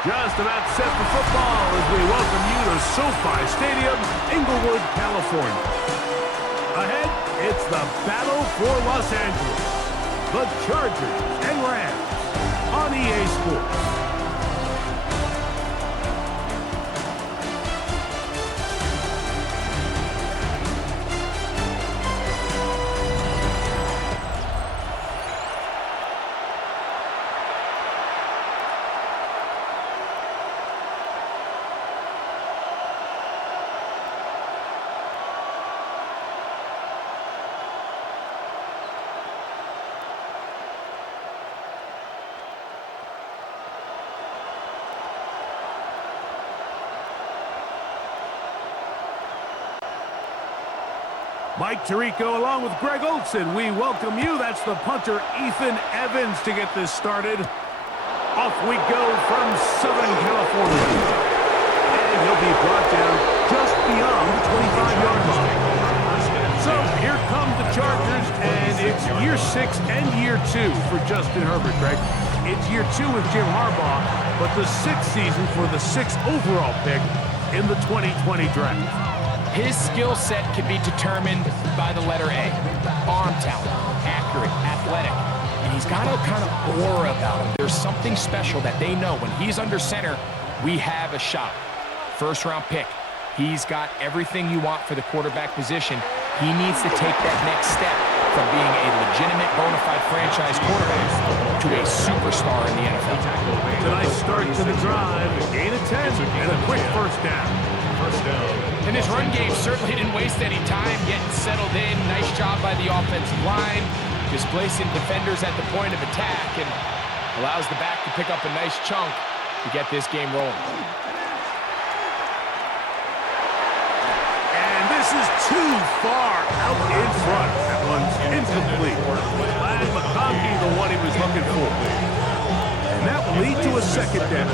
Just about set for football as we welcome you to SoFi Stadium, Inglewood, California. Ahead, it's the battle for Los Angeles. The Chargers and Rams on EA Sports. Mike Tirico along with Greg Olson. We welcome you. That's the punter, Ethan Evans, to get this started. Off we go from Southern California. And he'll be brought down just beyond the 25-yard line. So here come the Chargers, and it's year 6 and year 2 for Justin Herbert, Greg. It's year 2 with Jim Harbaugh, but the 6th season for the 6th overall pick in the 2020 draft. His skill set can be determined by the letter A. Arm talent, accurate, athletic. And he's got a kind of aura about him. There's something special that they know when he's under center, we have a shot. First round pick. He's got everything you want for the quarterback position. He needs to take that next step from being a legitimate bona fide franchise quarterback to a superstar in the NFL. Tonight's start to the drive, gain of 10 and a quick first down. And his run game certainly didn't waste any time getting settled in. Nice job by the offensive line, displacing defenders at the point of attack, and allows the back to pick up a nice chunk to get this game rolling. And this is too far out in front. That one's incomplete. Glad McConkey the one he was looking for. And that will lead to a second down.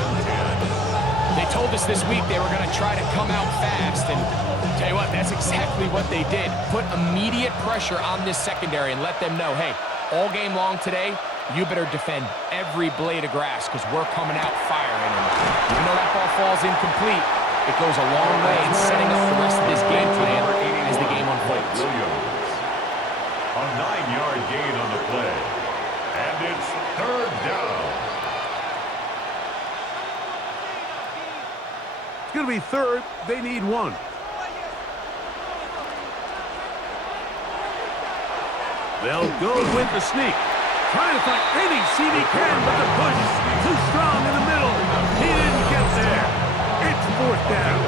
They told us this week they were going to try to come out fast, and tell you what, that's exactly what they did. Put immediate pressure on this secondary and let them know, hey, all game long today, you better defend every blade of grass because we're coming out firing. And even though that ball falls incomplete, it goes a long way in setting up the rest of this game plan as the game unfolds. A 9-yard gain on the play, and it's third down. It's going to be third. They need one. They'll go with the sneak. Trying to find any seam he can, but the push too strong in the middle. He didn't get there. It's fourth down.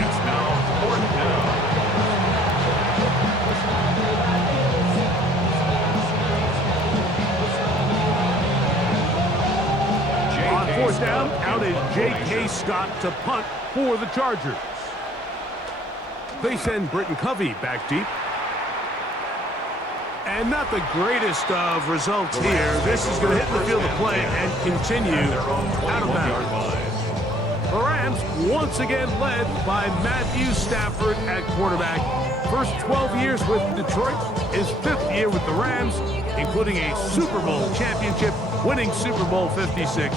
It's now fourth down. On fourth down, out is J.K. Scott to punt for the Chargers. They send Britton Covey back deep. And not the greatest of results here. This is going to hit the field of play and continue out of bounds. The Rams once again led by Matthew Stafford at quarterback. First 12 years with Detroit, his 5th year with the Rams, including a Super Bowl championship, winning Super Bowl 56.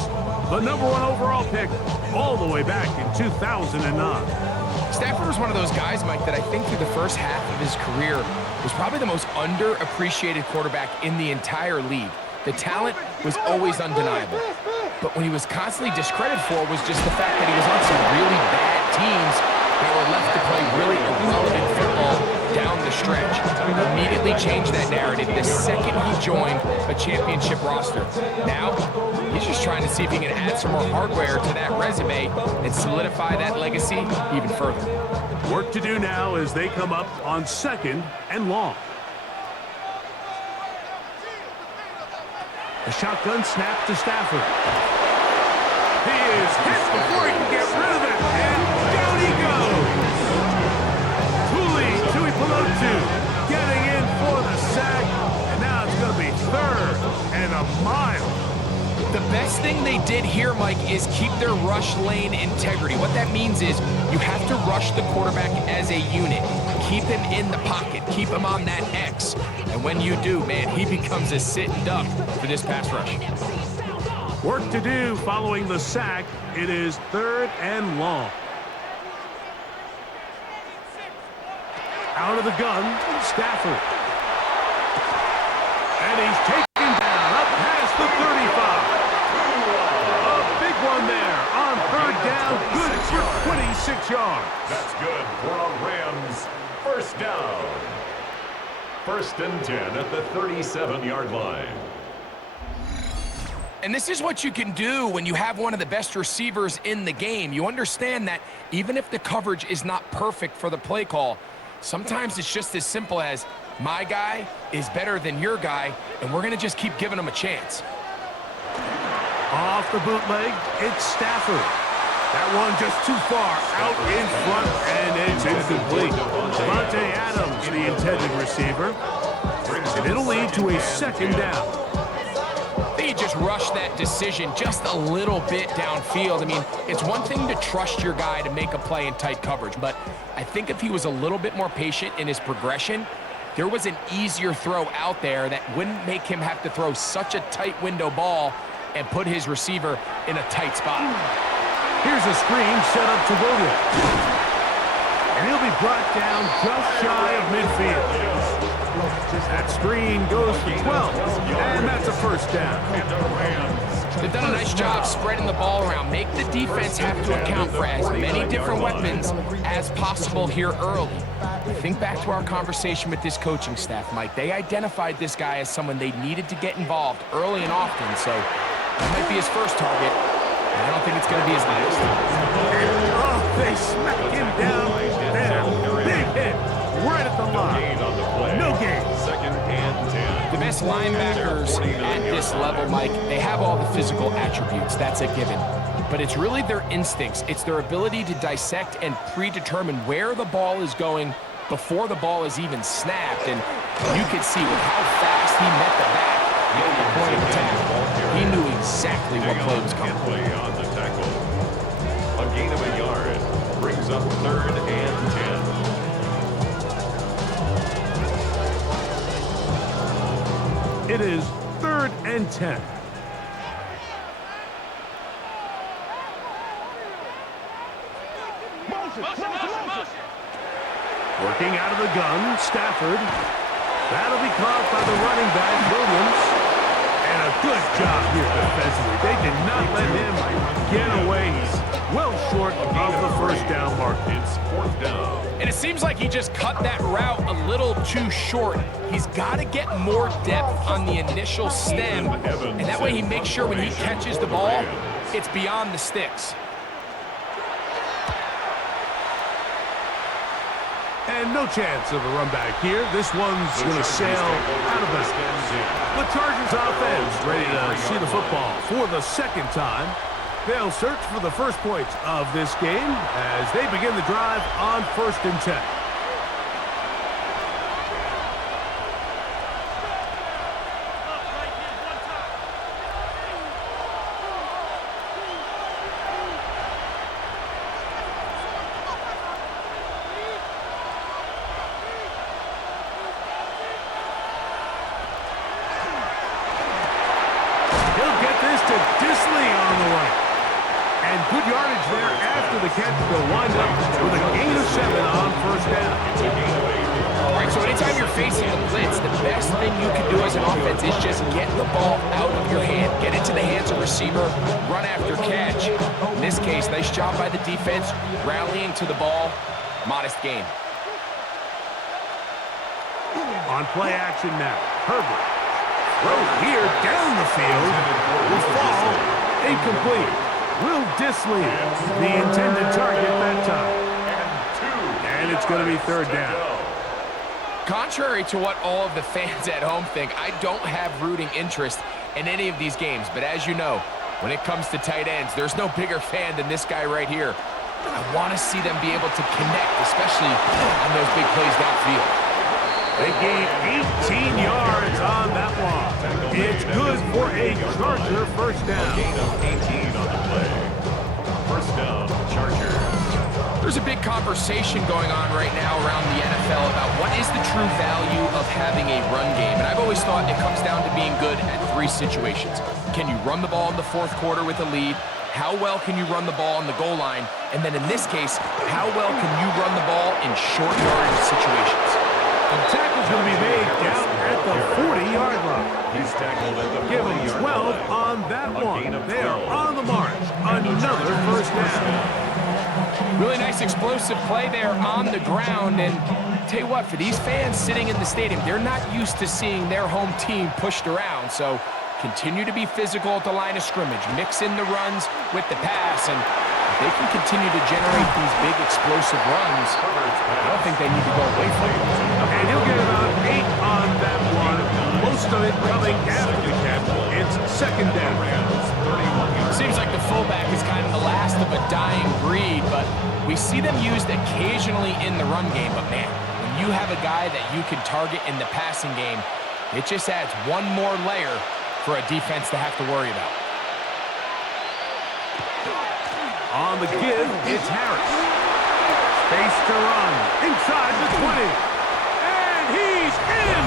The #1 overall pick all the way back in 2009. Stafford was one of those guys, Mike, that I think through the first half of his career was probably the most underappreciated quarterback in the entire league. The talent was always undeniable. But when he was constantly discredited for was just the fact that he was on some really bad teams that were left to play really irrelevant football down the stretch. Immediately changed that narrative the second he joined a championship roster. Now, he's just trying to see if he can add some more hardware to that resume and solidify that legacy even further. Work to do now as they come up on 2nd and long. A shotgun snap to Stafford. He is hit before he can get rid of it, and down he goes. Tui Pelotu getting in for the sack, and now it's going to be 3rd and a mile. The best thing they did here, Mike, is keep their rush lane integrity. What that means is you have to rush the quarterback as a unit. Keep him in the pocket. Keep him on that X. And when you do, man, he becomes a sitting duck for this pass rush. Work to do following the sack. It is 3rd and long. Out of the gun, Stafford. And he's taken down up past the 35. A big one there on 3rd down. Good for 26 yards. That's good for a Rams first down. 1st and 10 at the 37-yard line. And this is what you can do when you have one of the best receivers in the game. You understand that even if the coverage is not perfect for the play call, sometimes it's just as simple as my guy is better than your guy, and we're going to just keep giving him a chance. Off the bootleg, it's Stafford. That one just too far out in front, and it's incomplete. Devontae Adams, the intended receiver. And it'll lead to a 2nd down. I think he just rushed that decision just a little bit downfield. I mean, it's one thing to trust your guy to make a play in tight coverage, but I think if he was a little bit more patient in his progression, there was an easier throw out there that wouldn't make him have to throw such a tight window ball and put his receiver in a tight spot. Here's a screen set up to Williams. And he'll be brought down just shy of midfield. That screen goes for 12, and that's a 1st down. They've done a nice job spreading the ball around. Make the defense have to account for as many different weapons as possible here early. Think back to our conversation with this coaching staff, Mike. They identified this guy as someone they needed to get involved early and often, so that might be his first target. I don't think it's going to be his last. Oh, they smack him down there. Big hit right at the line. No gain. 2nd and 10. The best linebackers at this level, Mike, they have all the physical attributes. That's a given. But it's really their instincts. It's their ability to dissect and predetermine where the ball is going before the ball is even snapped. And you can see with how fast he met the back at the point of attack. He knew exactly what play was coming. On the tackle. A gain of a yard brings up 3rd and 10. It is 3rd and 10. Working out of the gun, Stafford. That'll be caught by the running back, Williams. And a good job here defensively. They did not let him get away. He's well short of the 1st down mark. It's 4th down. And it seems like he just cut that route a little too short. He's got to get more depth on the initial stem, and that way he makes sure when he catches the ball, it's beyond the sticks. And no chance of a run back here. This one's going to sail out of bounds. The Chargers offense ready to see the football for the 2nd time. They'll search for the first points of this game as they begin the drive on 1st and 10. He'll get this to Disley on the right. And good yardage there after the catch. They'll wind up with a gain of 7 on 1st down. All right, so anytime you're facing a blitz, the best thing you can do as an offense is just get the ball out of your hand, get into the hands of receiver, run after catch. In this case, nice job by the defense, rallying to the ball, modest gain. On play action now, Herbert. Throw here down the field. Will fall incomplete. Will Disley, the intended target that time. And it's going to be 3rd down. Contrary to what all of the fans at home think, I don't have rooting interest in any of these games. But as you know, when it comes to tight ends, there's no bigger fan than this guy right here. I want to see them be able to connect, especially on those big plays downfield. They gained 18 yards on that one. It's good for a Charger 1st down. Gain of 18 on the play. 1st down, Chargers. There's a big conversation going on right now around the NFL about what is the true value of having a run game. And I've always thought it comes down to being good at 3 situations. Can you run the ball in the fourth quarter with a lead? How well can you run the ball on the goal line? And then in this case, how well can you run the ball in short yardage situations? The tackle's going to be made down at the 40-yard line. He's tackled at the 40-yard line. Give him 12 on that one. They are on the march. Another first down. Really nice explosive play there on the ground. And tell you what, for these fans sitting in the stadium, they're not used to seeing their home team pushed around. So continue to be physical at the line of scrimmage. Mix in the runs with the pass. And if they can continue to generate these big explosive runs, I don't think they need to go away from it. And he'll get about 8 on that one. Most of it coming after the catch. It's second down. Seems like the fullback is kind of the last of a dying breed, but we see them used occasionally in the run game. But man, when you have a guy that you can target in the passing game, it just adds one more layer for a defense to have to worry about. On the give, it's Harris. Space to run. Inside the 20. And he's in!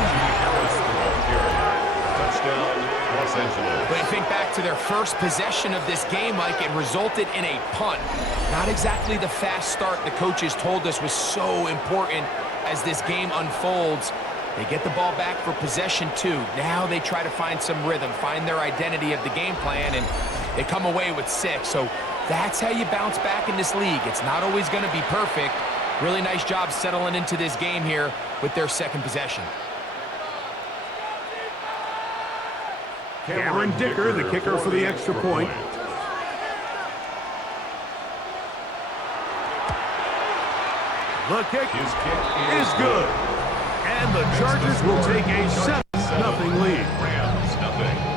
Touchdown, Los Angeles. But you think back to their first possession of this game, Mike, it resulted in a punt. Not exactly the fast start the coaches told us was so important as this game unfolds. They get the ball back for possession 2. Now they try to find some rhythm, find their identity of the game plan, and they come away with 6. So that's how you bounce back in this league. It's not always going to be perfect. Really nice job settling into this game here with their second possession. Cameron Dicker, the kicker for the extra point. The kick is good. And the Chargers will take a 7-0 lead. Rams, nothing.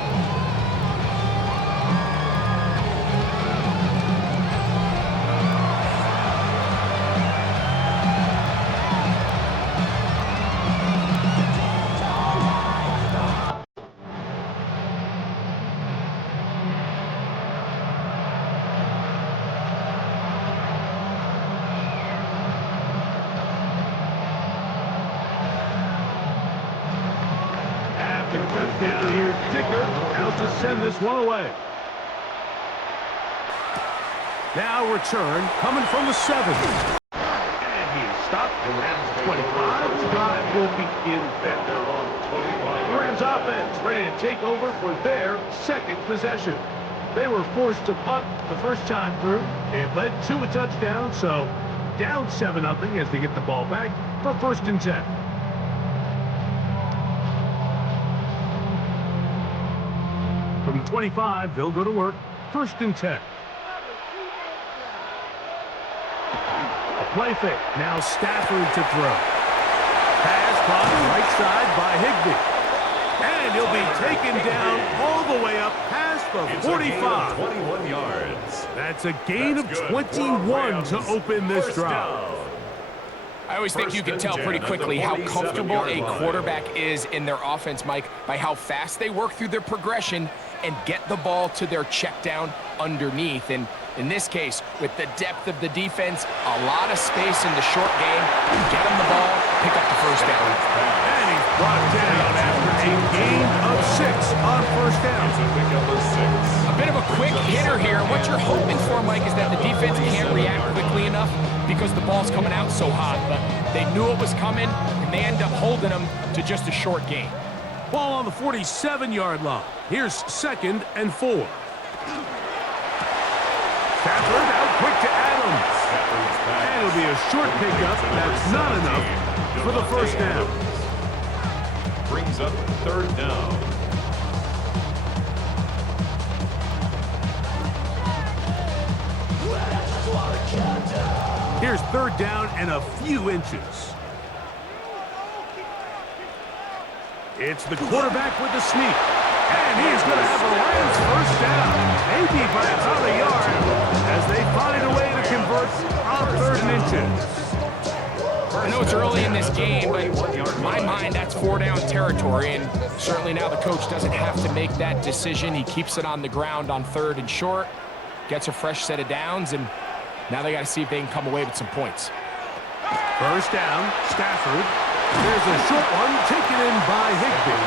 Down here, Dicker out to send this one away. Now return coming from the 7. And he stopped the Rams 25. Drive will begin then. They're on 25. The Rams offense ready to take over for their second possession. They were forced to punt the first time through. It led to a touchdown, so down 7-0 as they get the ball back for 1st and 10. From 25, they'll go to work. 1st and 10. A play fake. Now Stafford to throw. Pass caught right side by Higbee. And he'll be taken down all the way up past the 45. 21 yards. That's a gain of 21 to open this drive. I always think you can tell pretty quickly how comfortable a quarterback is in their offense, Mike, by how fast they work through their progression and get the ball to their check down underneath. And in this case, with the depth of the defense, a lot of space in the short game, get them the ball, pick up the first down. And he's brought down after a gain of 6 on 1st down. A bit of a quick hitter here. What you're hoping for, Mike, is that the defense can't react quickly enough because the ball's coming out so hot. But they knew it was coming, and they end up holding them to just a short gain. Ball on the 47-yard line. Here's 2nd and 4. Stafford out quick to Adams. And it'll be a short pickup. That's not enough for the 1st down. Brings up 3rd down. Here's 3rd down and a few inches. It's the quarterback with the sneak. And he's going to have the Rams 1st down. Maybe by about a yard as they find a way to convert on 3rd and inches. I know it's early in this game, but in my mind, that's 4-down territory. And certainly now the coach doesn't have to make that decision. He keeps it on the ground on 3rd and short, gets a fresh set of downs, and now they got to see if they can come away with some points. 1st down, Stafford. There's a short one taken in by Higbee.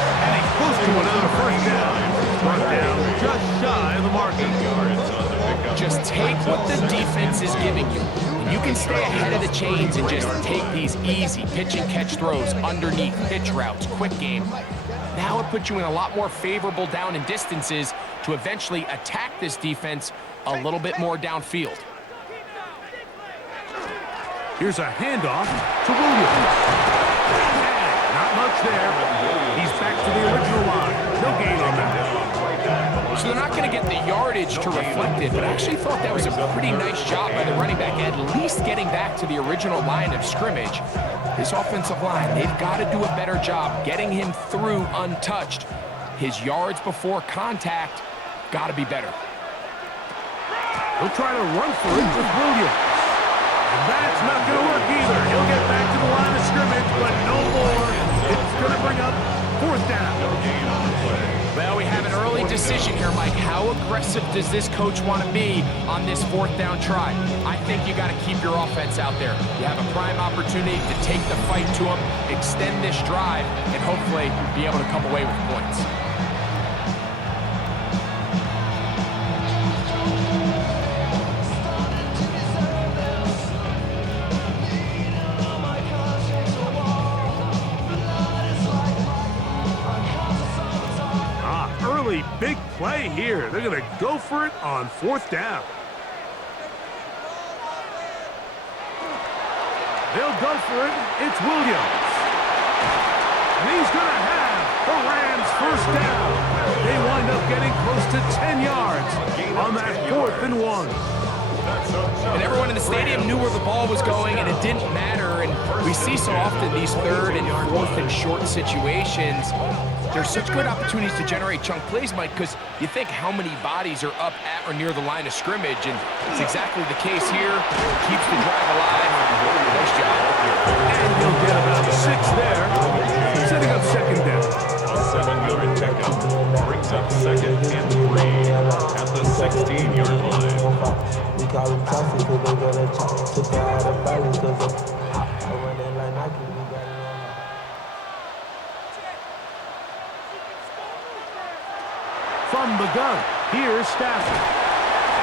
And he's close to another 1st down. Brought down just shy of the marker. Just take what the defense is giving you. And you can stay ahead of the chains and just take these easy pitch and catch throws underneath, pitch routes, quick game. Now it puts you in a lot more favorable down and distances to eventually attack this defense a little bit more downfield. Here's a handoff to Williams. And not much there. He's back to the original line. No gain on that. So they're not going to get the yardage to reflect it, but I actually thought that was a pretty nice job by the running back, at least getting back to the original line of scrimmage. This offensive line, they've got to do a better job getting him through untouched. His yards before contact got to be better. He'll try to run for it with Williams. And that's not going to work either. He'll get back to the line of scrimmage, but no more. It's going to bring up fourth down. Well, we have an early decision here, Mike. How aggressive does this coach want to be on this fourth down try? I think you got to keep your offense out there. You have a prime opportunity to take the fight to them, extend this drive, and hopefully be able to come away with points. Big play here. They're going to go for it on fourth down. They'll go for it. It's Williams. And he's going to have the Rams first down. They wind up getting close to 10 yards on that 4th and 1. And everyone in the stadium knew where the ball was going, and it didn't matter. And we see so often these 3rd and 4th and short situations. There's such good opportunities to generate chunk plays, Mike, because you think how many bodies are up at or near the line of scrimmage, and it's exactly the case here. Keeps the drive alive. Nice job. And he'll get about 6 there, setting up second down. A 7-yard pickup brings up 2nd and 3 at the 16-yard line. We call them toxic because they got a chance to get out of balance because I run that line, I can be better. From the gun, here's Stafford.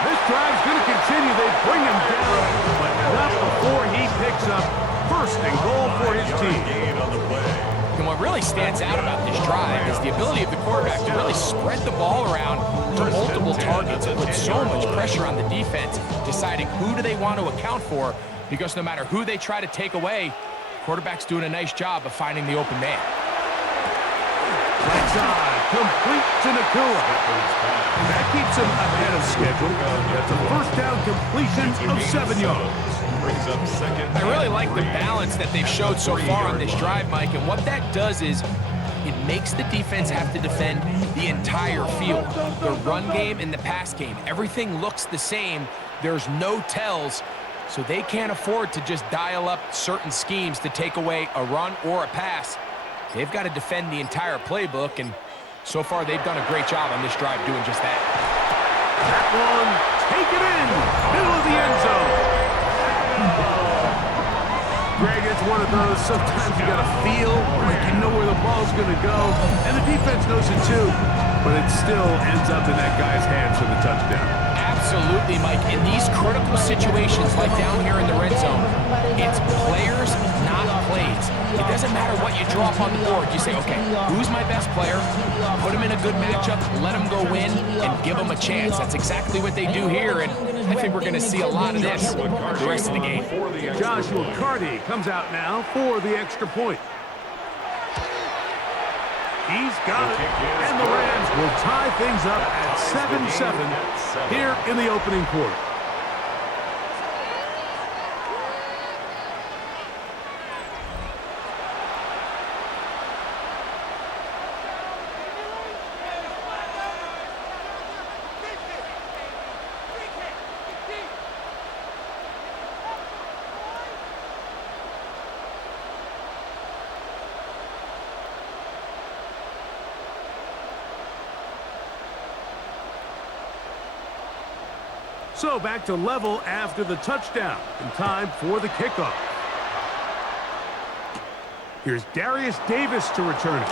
This drive's going to continue. They bring him down, but not before he picks up 1st and goal for his team. And what really stands out about this drive is the ability of the quarterback to really spread the ball around to multiple targets and put so much pressure on the defense, deciding who do they want to account for, because no matter who they try to take away, quarterback's doing a nice job of finding the open man. Right side, complete to Nakua. That keeps him ahead of schedule. That's a first down completion of 7 yards. I really like the balance that they've showed so far on this drive, Mike, and what that does is it makes the defense have to defend the entire field. The run game and the pass game, everything looks the same. There's no tells, so they can't afford to just dial up certain schemes to take away a run or a pass. They've got to defend the entire playbook, and so far they've done a great job on this drive doing just that. That one, take it in, middle of the end zone. Greg, it's one of those, sometimes you got to feel like you know where the ball's going to go, and the defense knows it too, but it still ends up in that guy's hands for the touchdown. Absolutely, Mike. In these critical situations, like down here in the red zone, it's players, not plays. It doesn't matter what you draw up on the board. You say, okay, who's my best player? Put him in a good matchup, let him go win, and give him a chance. That's exactly what they do here, and I think we're going to see a lot of this the rest of the game. Joshua Carty comes out now for the extra point. He's got it, and the Rams will tie things up at 7-7 here in the opening quarter. So back to level after the touchdown, and time for the kickoff. Here's Darius Davis to return it.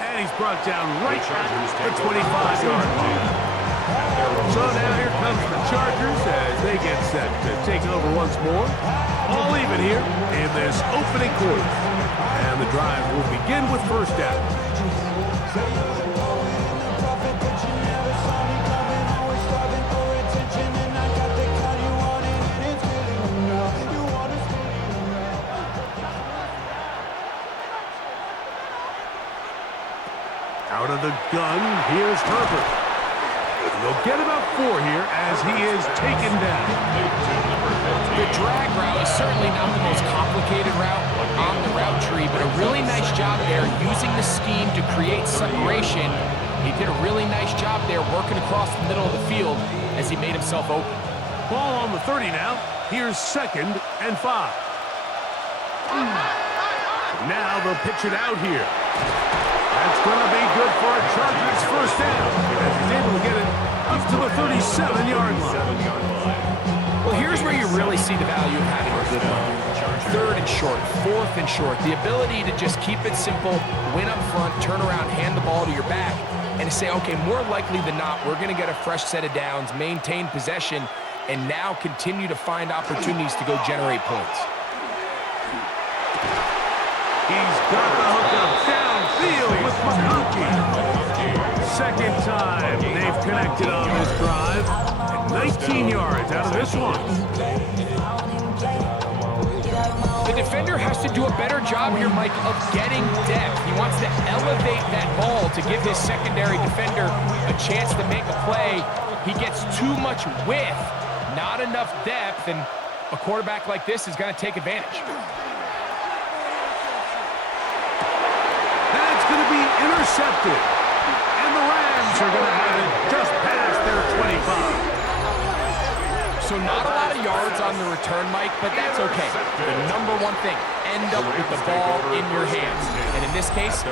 And he's brought down right at the 25-yard line. So now here comes the Chargers as they get set to take over once more. All even here in this opening quarter. And the drive will begin with first down. Out of the gun, here's Herbert. They'll get about 4 here as he is taken down. The drag route is certainly not the most complicated route on the route tree, but a really nice job there using the scheme to create separation. He did a really nice job there working across the middle of the field as he made himself open. Ball on the 30 now. Here's 2nd and 5. Now they'll pitch it out here. That's going to be good for a Chargers first down as he's able to get it up to the 37-yard line. Well, here's where you really see the value of having a good line. 3rd and short, 4th and short. The ability to just keep it simple, win up front, turn around, hand the ball to your back, and to say, okay, more likely than not, we're going to get a fresh set of downs, maintain possession, and now continue to find opportunities to go generate points. He's got the hookup downfield with McConkey. 2nd time they've connected on this drive. And 19 yards out of this one. The defender has to do a better job here, Mike, of getting depth. He wants to elevate that ball to give his secondary defender a chance to make a play. He gets too much width, not enough depth, and a quarterback like this is going to take advantage. Going to be intercepted, and the Rams are going to have it just past their 25. So not a lot of yards on the return, Mike, but that's okay. The number one thing, end up with the ball in your hands. And in this case,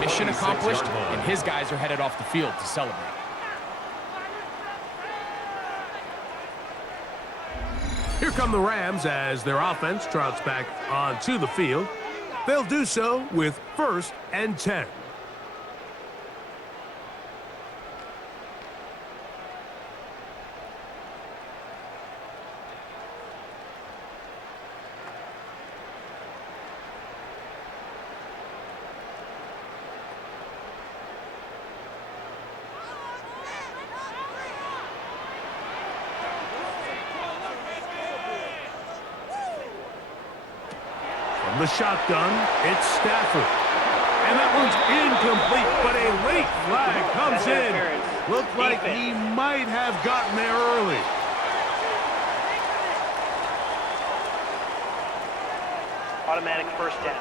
mission accomplished, and his guys are headed off the field to celebrate. Here come the Rams as their offense trots back onto the field. They'll do so with 1st and 10. The shotgun, it's Stafford. And that one's incomplete, but a late flag comes in. Looked like he might have gotten there early. Automatic first down.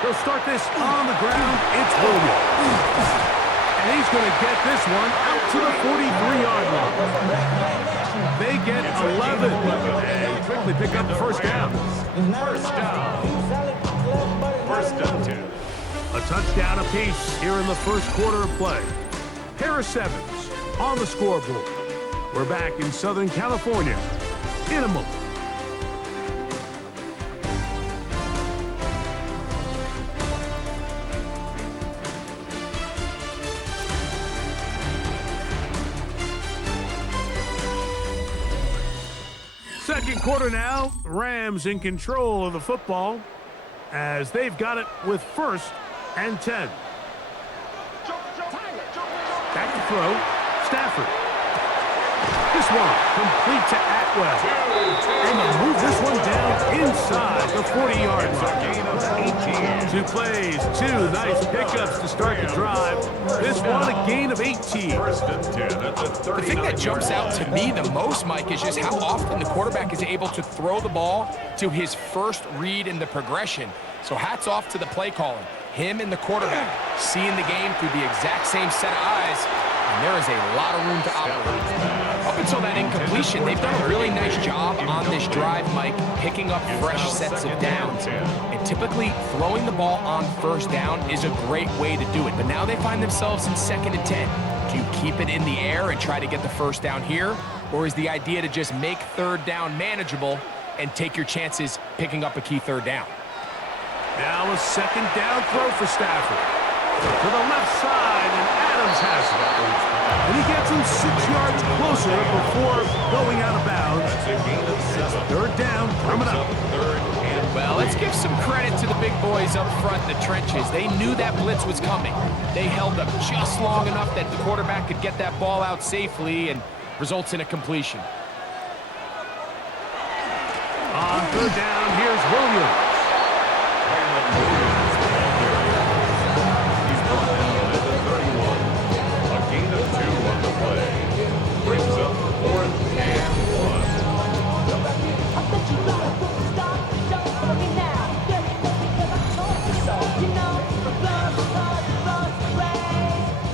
They'll start this on the ground. It's Williams. And he's going to get this one out to the 43-yard line. They get 11 and quickly pick up the first down. First down. 1st and 10. A touchdown apiece here in the first quarter of play. Pair of 7s on the scoreboard. We're back in Southern California in a moment. Second quarter now, Rams in control of the football as they've got it with 1st and 10. Back to throw, Stafford. This one complete to Atwell. And they'll move this one down inside the 40-yard line. 2 plays, 2 nice pickups to start the drive. This one a gain of 18. 1st and 10 at the 39. The thing that jumps out to me the most, Mike, is just how often the quarterback is able to throw the ball to his first read in the progression. So hats off to the play calling. Him and the quarterback seeing the game through the exact same set of eyes, and there is a lot of room to operate. Up until that incompletion, they've done a really nice job on this drive, Mike, picking up fresh sets of downs. And typically, throwing the ball on first down is a great way to do it. But now they find themselves in 2nd and 10. Do you keep it in the air and try to get the first down here? Or is the idea to just make 3rd down manageable and take your chances picking up a key 3rd down? Now a 2nd down throw for Stafford. To the left side, and Adams has it. And he gets him 6 yards closer before going out of bounds. 3rd down coming up. Well, let's give some credit to the big boys up front in the trenches. They knew that blitz was coming. They held up just long enough that the quarterback could get that ball out safely and results in a completion. On 3rd down, here's Williams.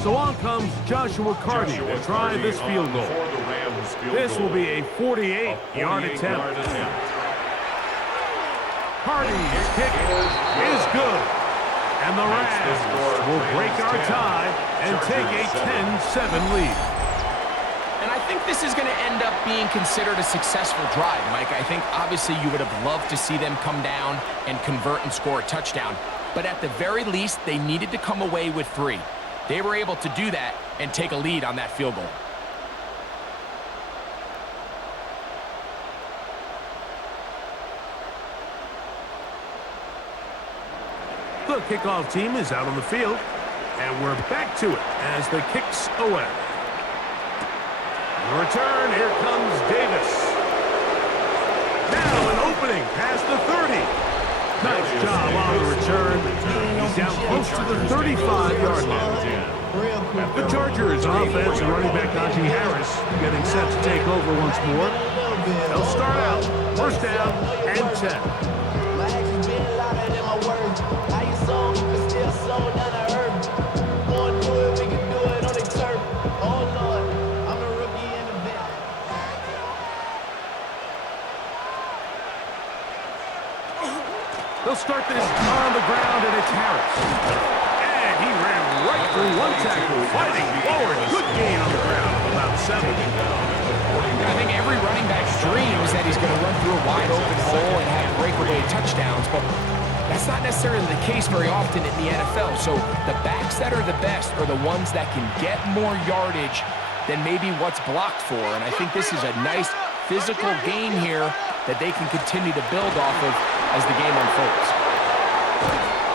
So on comes Joshua Carty to try this field goal. This will be a 48-yard attempt. Carty's kick is good. And the Rams will break our tie and take a 10-7 lead. And I think this is going to end up being considered a successful drive, Mike. I think obviously you would have loved to see them come down and convert and score a touchdown. But at the very least, they needed to come away with 3. They were able to do that and take a lead on that field goal. The kickoff team is out on the field, and we're back to it as the kick's away. The return, here comes Davis. Now an opening past the 30. Nice job on the return. He's down close to the 35-yard line. The Chargers offense and running back Najee Harris getting set to take over once more. They'll start out 1st down and 10. They'll start this on the ground, and it's Harris. And he ran right through one tackle, fighting forward. Good gain on the ground, about 7. I think every running back's dreams that he's going to run through a wide open hole and have breakaway touchdowns, but that's not necessarily the case very often in the NFL. So the backs that are the best are the ones that can get more yardage than maybe what's blocked for. And I think this is a nice physical game here that they can continue to build off of as the game unfolds.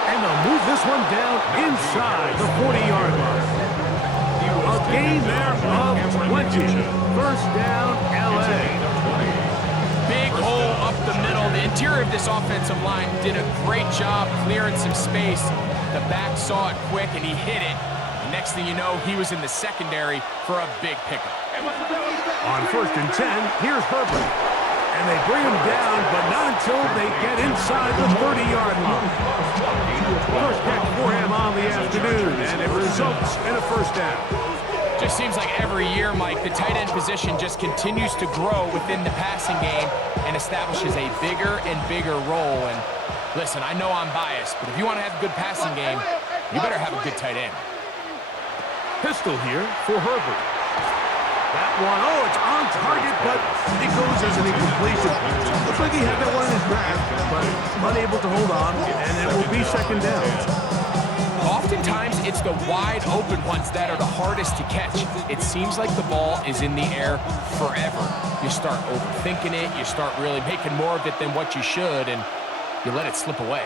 And they'll move this one down inside the 40-yard line. A gain there of 20. 1st down, L.A. Big hole up the middle. The interior of this offensive line did a great job clearing some space. The back saw it quick, and he hit it. Next thing you know, he was in the secondary for a big pickup. On 1st and 10, here's Herbert. And they bring him down, but not until they get inside the 30-yard line. First catch for him on the afternoon, and it results in a 1st down. Just seems like every year, Mike, the tight end position just continues to grow within the passing game and establishes a bigger and bigger role. And listen, I know I'm biased, but if you want to have a good passing game, you better have a good tight end. Pistol here for Herbert. That one, oh, it's on target, but it goes as an incompletion. Looks like he had that one in his grasp, but unable to hold on, and it will be 2nd down. Oftentimes, it's the wide open ones that are the hardest to catch. It seems like the ball is in the air forever. You start overthinking it, you start really making more of it than what you should, and you let it slip away.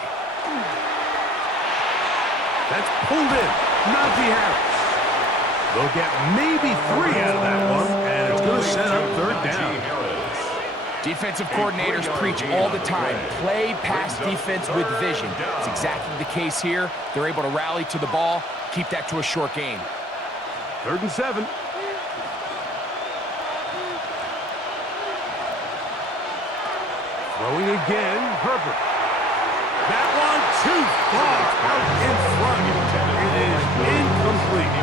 That's pulled in. Najee Harris. They'll get maybe 3 out of that one, and it's going to set up 3rd down. Defensive coordinators preach all the time, play pass defense with vision. It's exactly the case here. They're able to rally to the ball, keep that to a short game. 3rd and 7. Throwing again, Herbert. That one too far out in front. It is incomplete.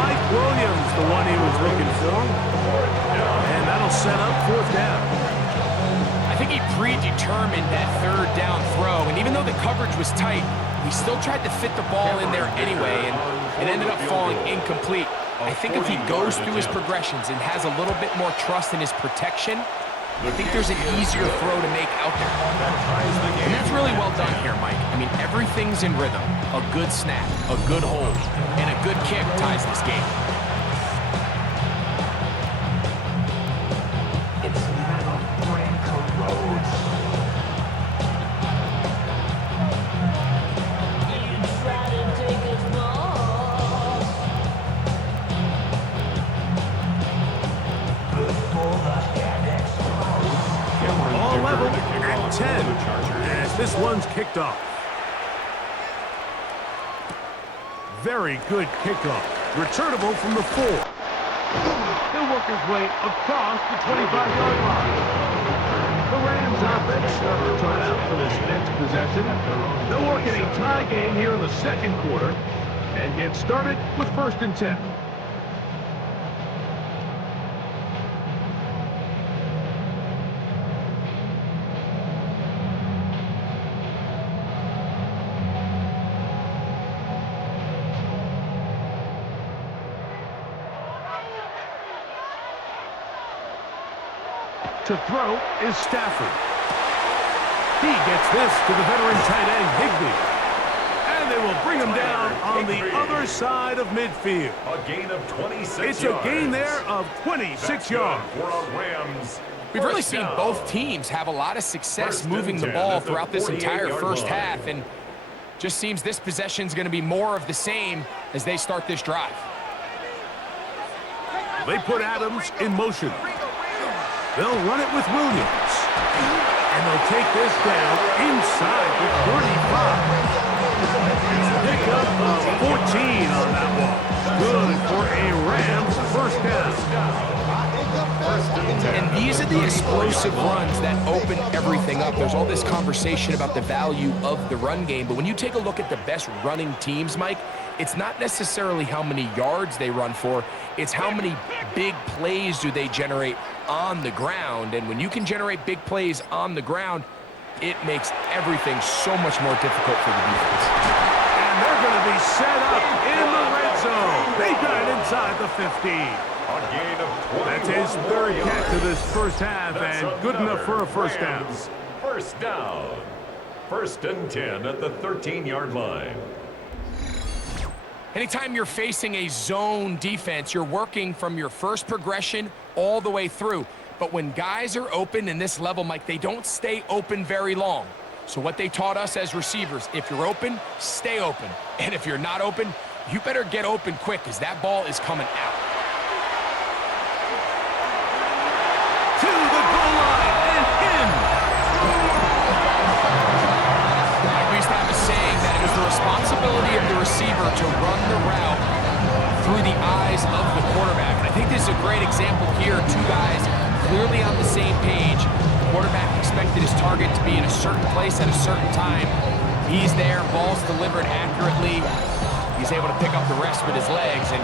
Mike Williams, the one he was looking for. And that'll set up fourth down. I think he predetermined that third down throw, and even though the coverage was tight, he still tried to fit the ball in there anyway, and it ended up falling incomplete. I think if he goes through his progressions and has a little bit more trust in his protection, I think there's an easier throw to make out there. And that's really well done here, Mike. I mean, everything's in rhythm. A good snap, a good hold, and a good kick ties this game. This one's kicked off. Very good kickoff. Returnable from the 4. He'll work his way across the 25-yard line. The Rams offense never trying out for this next possession. They'll work in a tie game here in the second quarter and get started with 1st and 10. To throw is Stafford. He gets this to the veteran tight end, Higbee. And they will bring him down on the other side of midfield. A gain of 26 It's yards. a gain there of 26 yards. For a Rams. We've really seen both teams have a lot of success moving the ball throughout this entire first half, and just seems this possession is going to be more of the same as they start this drive. They put Adams in motion. They'll run it with Williams. And they'll take this down inside the 35. Pick up of 14 on that one. Good for a Rams first down. And these are the explosive runs that open everything up. There's all this conversation about the value of the run game, but when you take a look at the best running teams, Mike, it's not necessarily how many yards they run for, it's how many big plays do they generate on the ground. And when you can generate big plays on the ground, it makes everything so much more difficult for the defense. And they're going to be set up in the red zone. They got it inside the 15. That's his third catch of this first half, and good enough for a first down. First down. 1st and 10 at the 13-yard line. Anytime you're facing a zone defense, you're working from your first progression all the way through. But when guys are open in this level, Mike, they don't stay open very long. So what they taught us as receivers, if you're open, stay open. And if you're not open, you better get open quick, because that ball is coming out. To the goal line and in. We used to have a saying that it was the responsibility of the receiver to run the route through the eyes of the quarterback. And I think this is a great example here. Two guys clearly on the same page. The quarterback expected his target to be in a certain place at a certain time. He's there, ball's delivered accurately. He's able to pick up the rest with his legs, and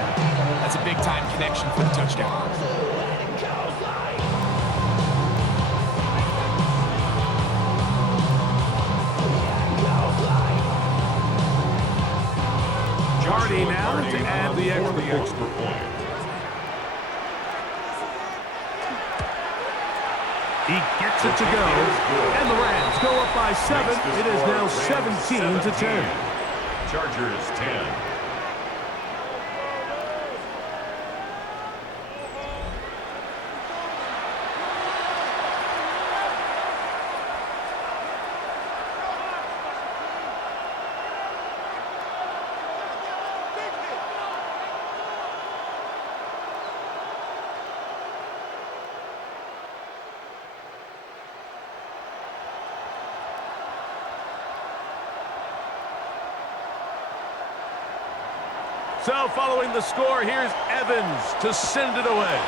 that's a big-time connection for the touchdown. Hardy now to add the extra point. He gets it to go, and the Rams go up by 7. It is now 17-10. Chargers 10. So following the score, here's Evans to send it away.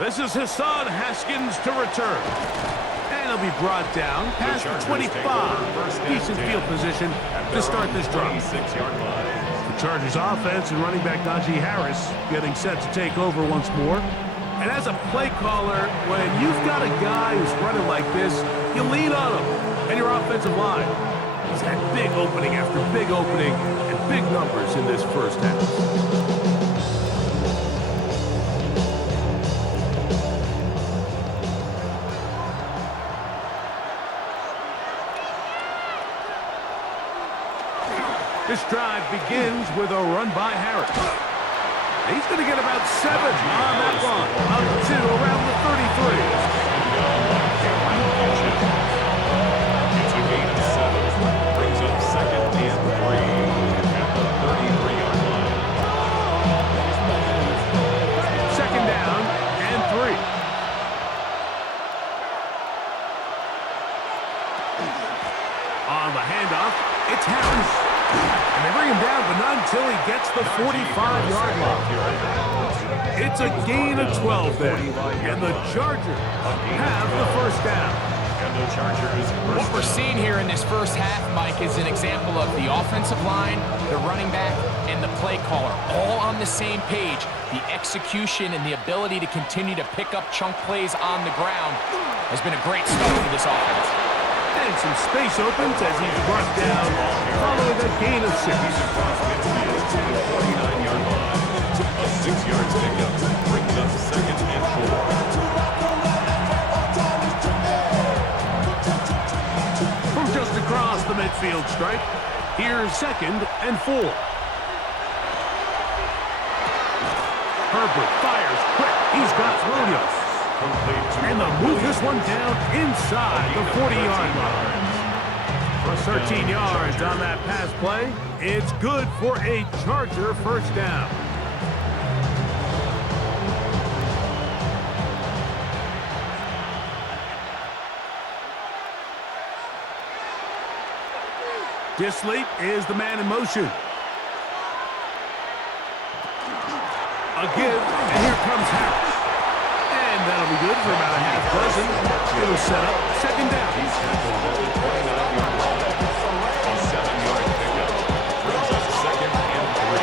This is Hassan Haskins to return. And he'll be brought down past the 25. Decent field position to start this drive. The Chargers offense and running back Najee Harris getting set to take over once more. And as a play caller, when you've got a guy who's running like this, you lean on him and your offensive line. He's had big opening after big opening and big numbers in this first half. This drive begins with a run by Harris. He's going to get about 7 on that run, up to around the 33. It's a gain of 7. Brings up 2nd and 3 at the 33-yard line. 2nd down and 3. On the handoff, it's Harris. And they bring him down, but not until he gets the 45-yard line. It's a gain of 12 there. And the Chargers have the first down. And the Chargers. What we're seeing here in this first half, Mike, is an example of the offensive line, the running back, and the play caller all on the same page. The execution and the ability to continue to pick up chunk plays on the ground has been a great start for this offense. And some space opens as he's brought down following a gain of 6. 49-yard line. A 6-yard pickup. Brings up 2nd and 4. From just across the midfield stripe, here's 2nd and 4. Herbert fires quick. He's got Williams. And they'll move this one down inside the 40-yard line. 13 yards on that pass play. It's good for a Charger first down. Disley is the man in motion. A give, and here comes Harris. And that'll be good for about a half dozen. It'll set up 2nd down. A 7-yard pickup. Brings up 2nd and 3.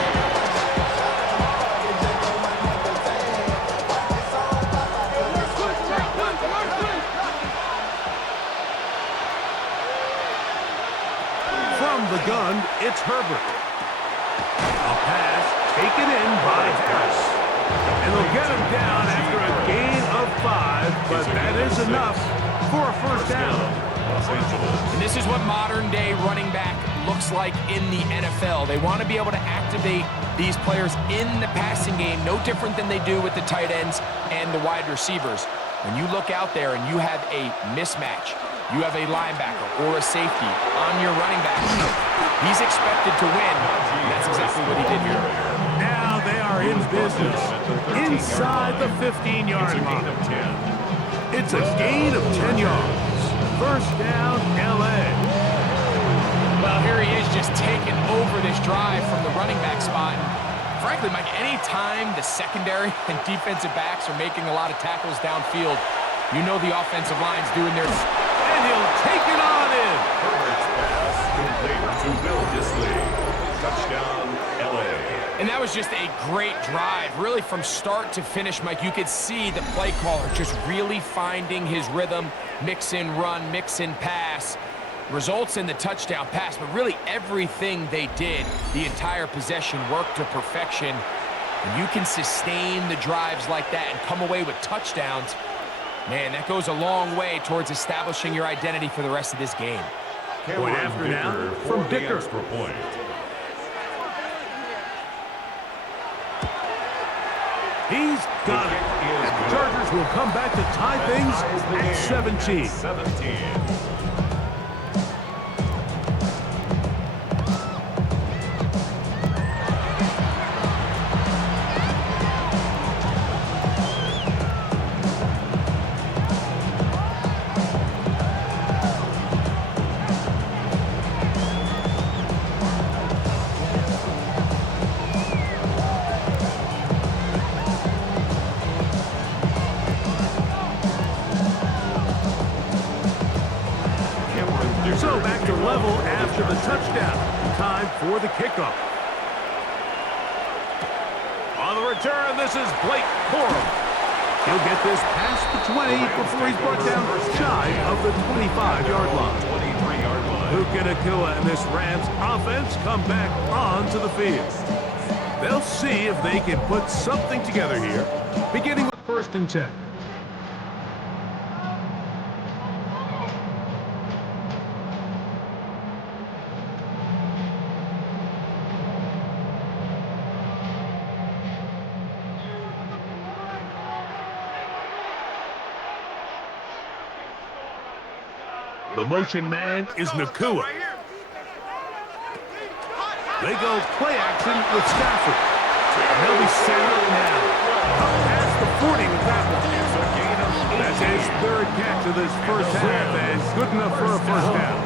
From the gun, it's Herbert. A pass taken in by Harris. And they'll get him down after a gain of 5, but that is enough for a first down. And this is what modern-day running back looks like in the NFL. They want to be able to activate these players in the passing game, no different than they do with the tight ends and the wide receivers. When you look out there and you have a mismatch, you have a linebacker or a safety on your running back, he's expected to win. And that's exactly what he did here. Now they are in business inside the 15-yard line. It's a gain of 10 yards. First down, L.A. Well, here he is just taking over this drive from the running back spot. And frankly, Mike, any time the secondary and defensive backs are making a lot of tackles downfield, you know the offensive line's doing their... And he'll take it on in. Herbert's pass complete to Will Disley. Touchdown, L.A. And that was just a great drive. Really, from start to finish, Mike, you could see the play caller just really finding his rhythm, mix in run, mix in pass. Results in the touchdown pass, but really everything they did, the entire possession worked to perfection. And you can sustain the drives like that and come away with touchdowns. Man, that goes a long way towards establishing your identity for the rest of this game. Point after now from Dicker. Extra point. He's got it. The Chargers will come back to tie things at 17. 17. On the return, this is Blake Corum. He'll get this past the 20 before he's brought down shy of the 25-yard line. 23-yard line. Puka Nacua and this Rams offense come back onto the field. They'll see if they can put something together here, beginning with 1st and 10. The motion man is Nacua. They go play action with Stafford. And they'll be set up now. Up past the 40 with that one. That's his 3rd catch of this first half, and good enough for a first down.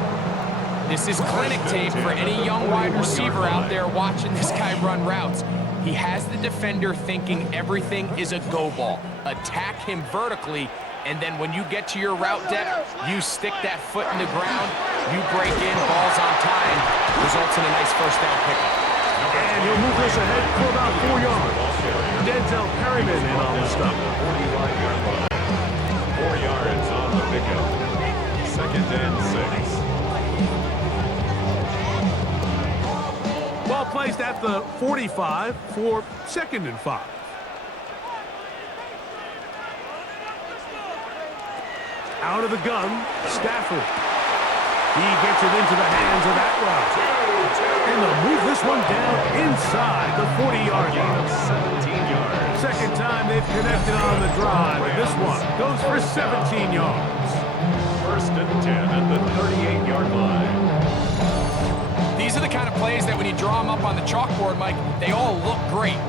This is clinic tape for any young wide receiver out there watching this guy run routes. He has the defender thinking everything is a go ball. Attack him vertically, and then when you get to your route depth, you stick that foot in the ground, you break in, ball's on time, results in a nice first down pickup. And he'll move this ahead for about 4 yards. Denzel Perryman in on the stop. 45-yard line. 4 yards on the pickup. 2nd and 6. Ball placed at the 45 for 2nd and 5. Out of the gun, Stafford. He gets it into the hands of that route. And they'll move this one down inside the 40-yard line. 17 yards. Second time they've connected on the drive, and this one goes for 17 yards. 1st and 10 at the 38-yard line. These are the kind of plays that when you draw them up on the chalkboard, Mike, they all look great.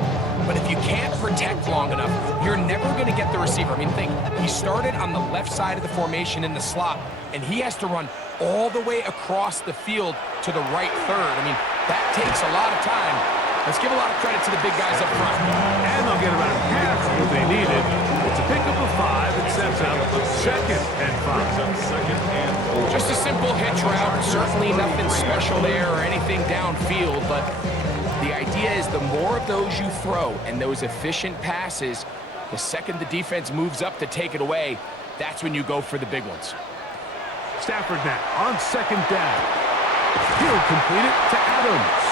But if you can't protect long enough, you're never going to get the receiver. I mean, think, he started on the left side of the formation in the slot, and he has to run all the way across the field to the right third. I mean, that takes a lot of time. Let's give a lot of credit to the big guys up front. And they'll get about half of what they needed. It's a pickup of 5. It sets up 2nd and 5. 2nd and 4. Just a simple hitch route. Certainly nothing special there or anything downfield, but the idea is the more of those you throw and those efficient passes, the second the defense moves up to take it away, that's when you go for the big ones. Stafford now on 2nd down. He'll complete it to Adams.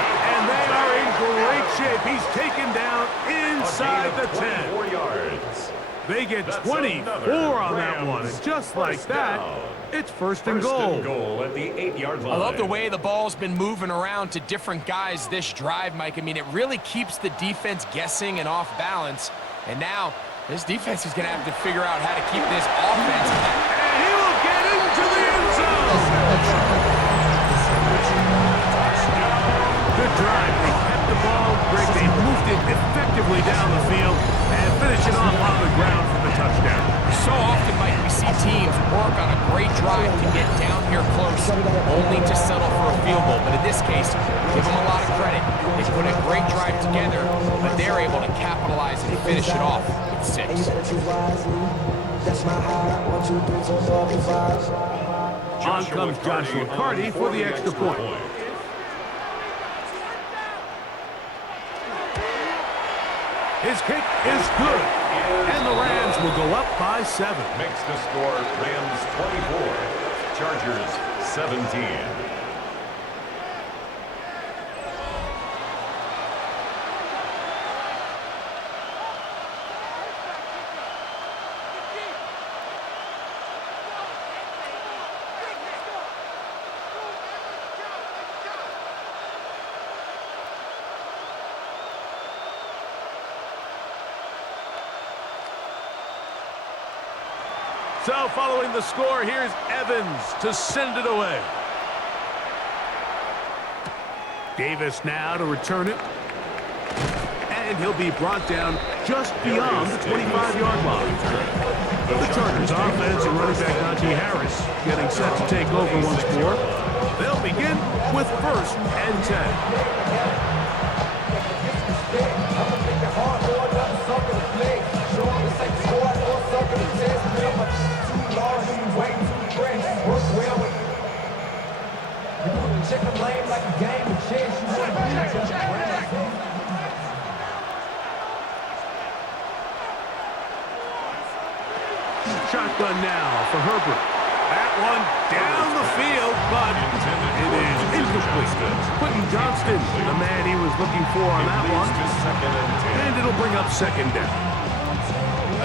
And they are in great shape. He's taken down inside the 10. 4 yards. They get 24 on that one. And just like that, it's 1st and First goal. and goal at the 8-yard line. I love the way the ball's been moving around to different guys this drive, Mike. I mean, it really keeps the defense guessing and off balance. And now, this defense is going to have to figure out how to keep this offense. And he will get into the end zone. Good drive. They kept the ball. Greg, they moved it effectively down the field and finish it off on the ground for the touchdown. So often, Mike, we see teams work on a great drive to get down here close, only to settle for a field goal. But in this case, give them a lot of credit. They put a great drive together, but they're able to capitalize and finish it off with 6. On comes Joshua Carty for the extra point. His kick is good. And the Rams will go up by 7. Makes the score Rams 24, Chargers 17. So following the score, here's Evans to send it away. Davis now to return it. And he'll be brought down just beyond the 25-yard line. The Chargers offense and running back Najee Harris getting set to take over once more. They'll begin with 1st and 10. Shotgun now for Herbert. That one down the field, but it is incomplete. Quentin Johnston, the man he was looking for on that one. And it'll bring up second down.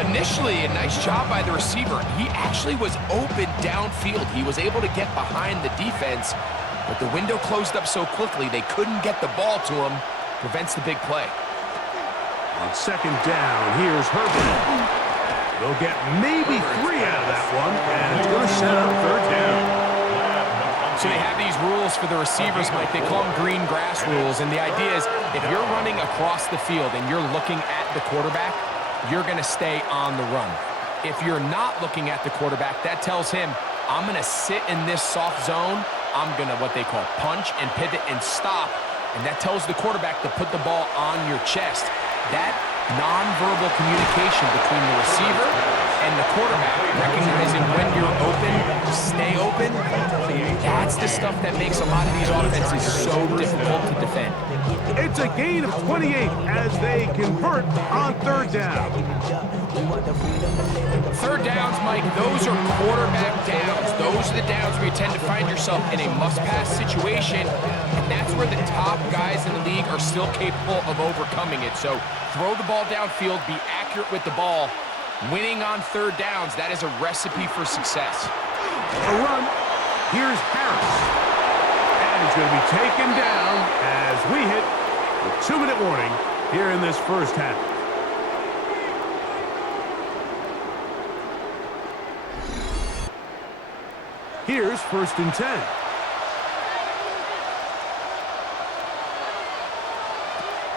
Initially, a nice job by the receiver. He actually was open downfield. He was able to get behind the defense, but the window closed up so quickly they couldn't get the ball to him. Prevents the big play. On second down, here's Herbert. They'll get maybe 3 out of that one, and it's going to set up third down. So they have these rules for the receivers, Mike. They call them green grass rules, and the idea is if you're running across the field and you're looking at the quarterback, you're going to stay on the run. If you're not looking at the quarterback, that tells him, I'm going to sit in this soft zone. I'm going to what they call punch and pivot and stop, and that tells the quarterback to put the ball on your chest. That nonverbal communication between the receiver and the quarterback, recognizing when you're open, stay open, that's the stuff that makes a lot of these offenses so difficult to defend. It's a gain of 28 as they convert on third down. Third downs, Mike, those are quarterback downs. Those are the downs where you tend to find yourself in a must-pass situation, and that's where the top guys in the league are still capable of overcoming it. So throw the ball downfield, be accurate with the ball. Winning on third downs, that is a recipe for success. A run. Here's Harris. And he's going to be taken down as we hit the 2-minute warning here in this first half. Here's 1st and 10.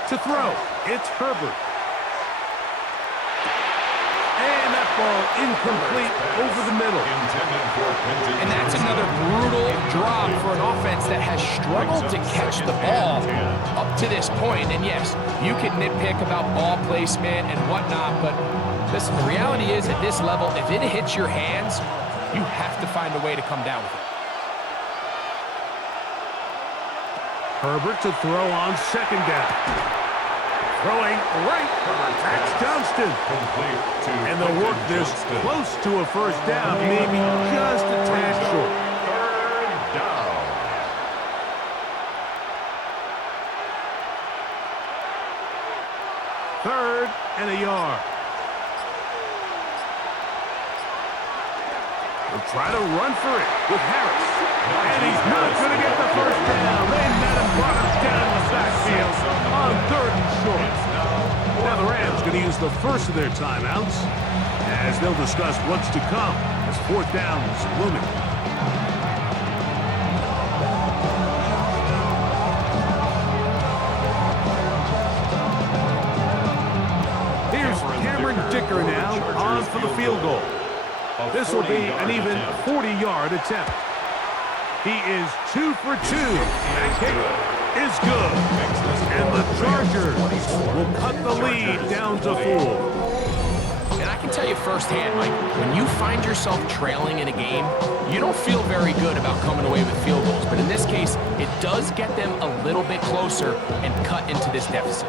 To throw, it's Herbert. And that ball incomplete over the middle. And that's another brutal drop for an offense that has struggled to catch the ball up to this point. And yes, you can nitpick about ball placement and whatnot, but listen, the reality is at this level, if it hits your hands, you have to find a way to come down with it. Herbert to throw on second down. Throwing right, that's Johnston. And they'll work this close to a first down, maybe just a tad short. Third down. Third and a yard. They'll try to run for it with Harris. And he's not going to get the first down. They met him, brought him down the backfield on 3rd and short. Now the Rams going to use the first of their timeouts as they'll discuss what's to come as 4th down is looming. Here's Cameron Dicker now on for the field goal. This will be an even 40-yard attempt. He is 2 for 2. That kick is good. And the Chargers will cut the lead down to 4. And I can tell you firsthand, Mike, when you find yourself trailing in a game, you don't feel very good about coming away with field goals. But in this case, it does get them a little bit closer and cut into this deficit.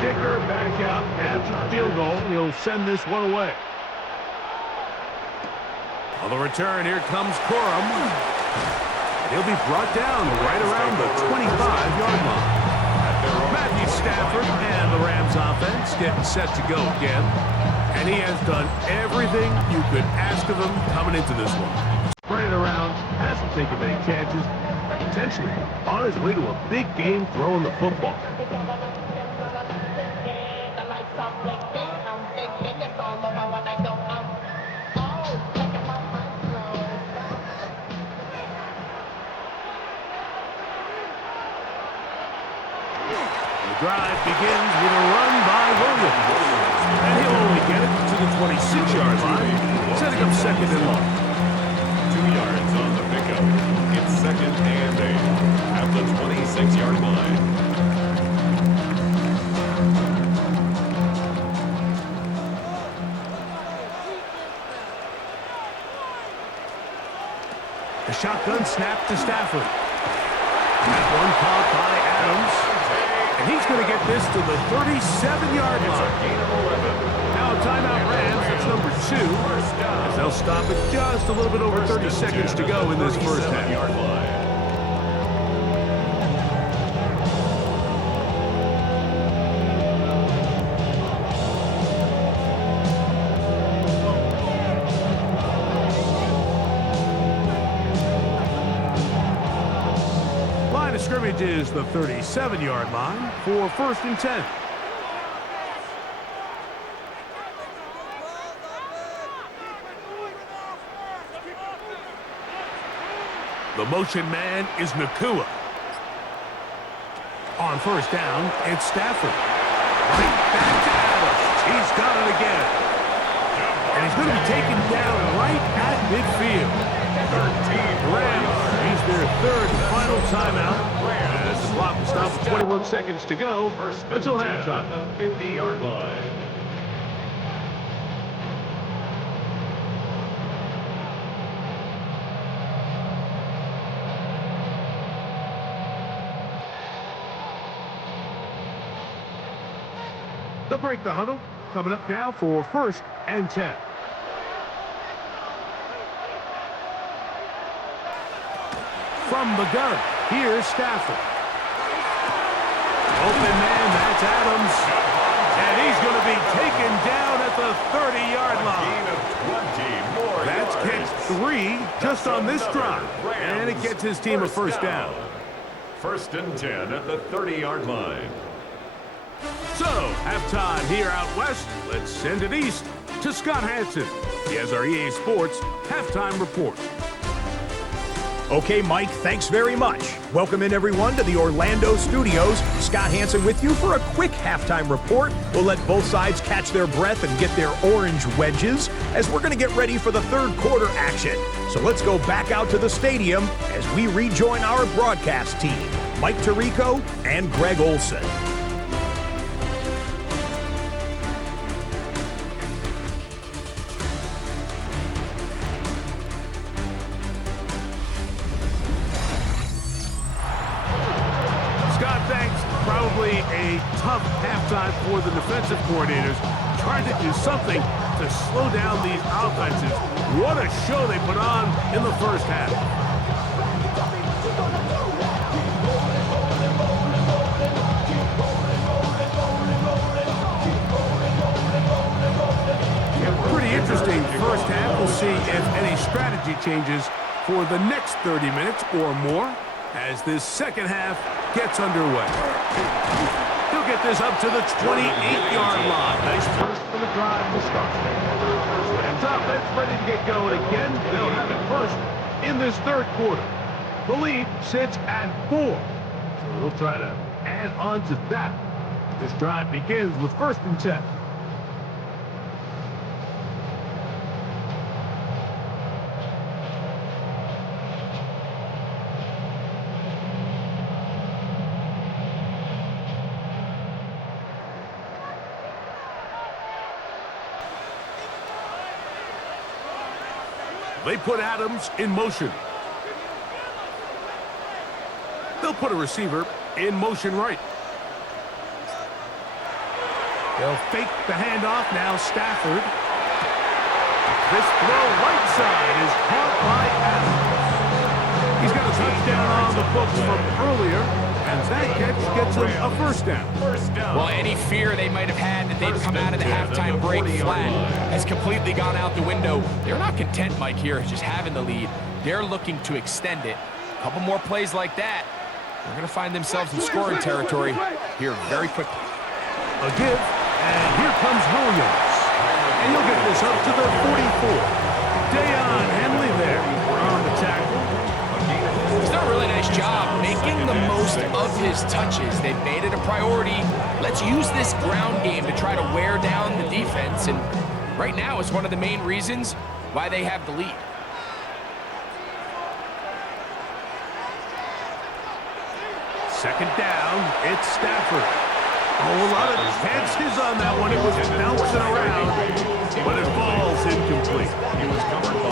Dicker back out after the field goal. He'll send this one away. On the return, here comes Corum. He'll be brought down right around the 25-yard line. Matthew Stafford and the Rams offense getting set to go again. And he has done everything you could ask of him coming into this one. Spread it around, hasn't taken many chances, potentially on his way to a big game throwing the football. Drive begins with a run by Williams. And he'll only get it to the 26-yard line, setting up 2nd and long. 2 yards on the pickup. It's 2nd and 8 at the 26-yard line. shotgun snap to Stafford. That one caught by Adams. And he's going to get this to the 37-yard line. Now a timeout Rams, that's number 2. As they'll stop it just a little bit over 30 seconds to go in this first half. Line of scrimmage is the 37-yard line for 1st and 10. The motion man is Nakua. On 1st down, it's Stafford. Right back to Adams. He's got it again. And he's going to be taken down right at midfield. Rams use their 3rd and final timeout. As the clock will stop with 21 seconds to go until halftime. 50-yard line. They'll break the huddle. Coming up now for 1st and 10. From the gun, here's Stafford. Open man, that's Adams. And he's going to be taken down at the 30-yard line. That's catch 3 just on this drive. And it gets his team a 1st down. 1st and 10 at the 30-yard line. So, halftime here out west. Let's send it east to Scott Hansen. He has our EA Sports halftime report. Okay, Mike, thanks very much. Welcome in, everyone, to the Orlando studios. Scott Hansen with you for a quick halftime report. We'll let both sides catch their breath and get their orange wedges as we're going to get ready for the 3rd quarter action. So let's go back out to the stadium as we rejoin our broadcast team, Mike Tirico and Greg Olson. Probably a tough halftime for the defensive coordinators, trying to do something to slow down these offenses. What a show they put on in the 1st half. Pretty interesting 1st half. We'll see if any strategy changes for the next 30 minutes or more as this 2nd half gets underway. He'll get this up to the 28-yard line. Nice first for the drive to start. Rams offense ready to get going again. They'll have it first in this 3rd quarter. The lead sits at 4. So we'll try to add on to that. This drive begins with 1st and 10. They put Adams in motion. They'll put a receiver in motion right. They'll fake the handoff. Now Stafford. This throw right side is caught by Adams. He's got a touchdown on the books from earlier, and that catch gets him a 1st down. Well, any fear they might have had that they'd come out of the halftime break flat has completely gone out the window. They're not content, Mike, here, just having the lead. They're looking to extend it. A couple more plays like that, they're going to find themselves in scoring territory here very quickly. A give, and here comes Williams. And he'll get this up to the 44. Dayon Henley there on the tackle. He's done a really nice job making the most of his touches. They've made it a priority. Let's use this ground game to try to wear down the defense, and right now it's one of the main reasons why they have the lead. Second down, it's Stafford. Oh, a lot of chances on that one. It was bouncing around, but it falls incomplete.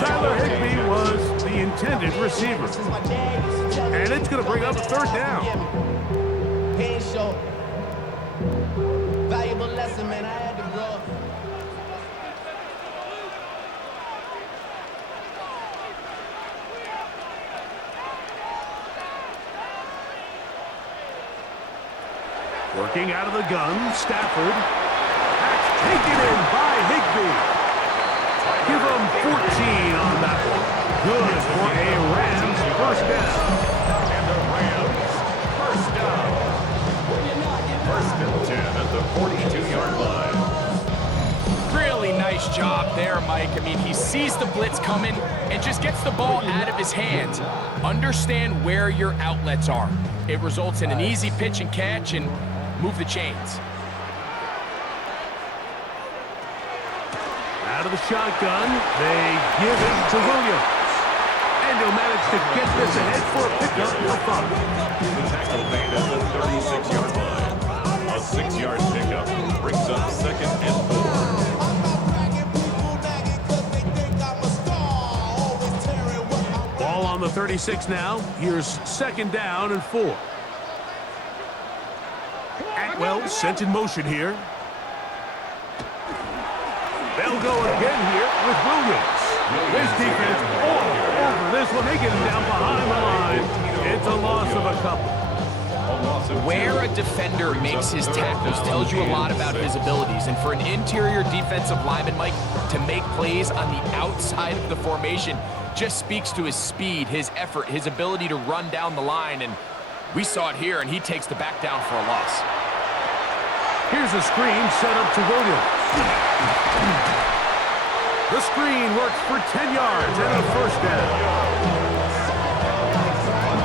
Tyler Higbee was the intended receiver. And it's going to bring up a third down. Valuable lesson, man. I had to grow up. Working out of the gun, Stafford. That's taken in by Higbee. Give him 14 on that one. Good for a Rams first down. And the Rams, first down. First and 10 at the 42-yard line. Really nice job there, Mike. I mean, he sees the blitz coming and just gets the ball out of his hands. Understand where your outlets are. It results in an easy pitch and catch and move the chains. Out of the shotgun, they give it to Williams. And he'll manage to get this ahead for a pickup of 5. The tackle made at the 36-yard line. A 6-yard pickup brings up second and 4. Ball on the 36 now. Here's second down and 4. Atwell sent in motion here. They'll go again here with Williams. This defense all over this one. They get him down behind the line. It's a loss of a couple. Where a defender makes his tackles tells you a lot about his abilities. And for an interior defensive lineman, Mike, to make plays on the outside of the formation just speaks to his speed, his effort, his ability to run down the line. And we saw it here, and he takes the back down for a loss. Here's a screen set up to Williams. The screen works for 10 yards and a first down.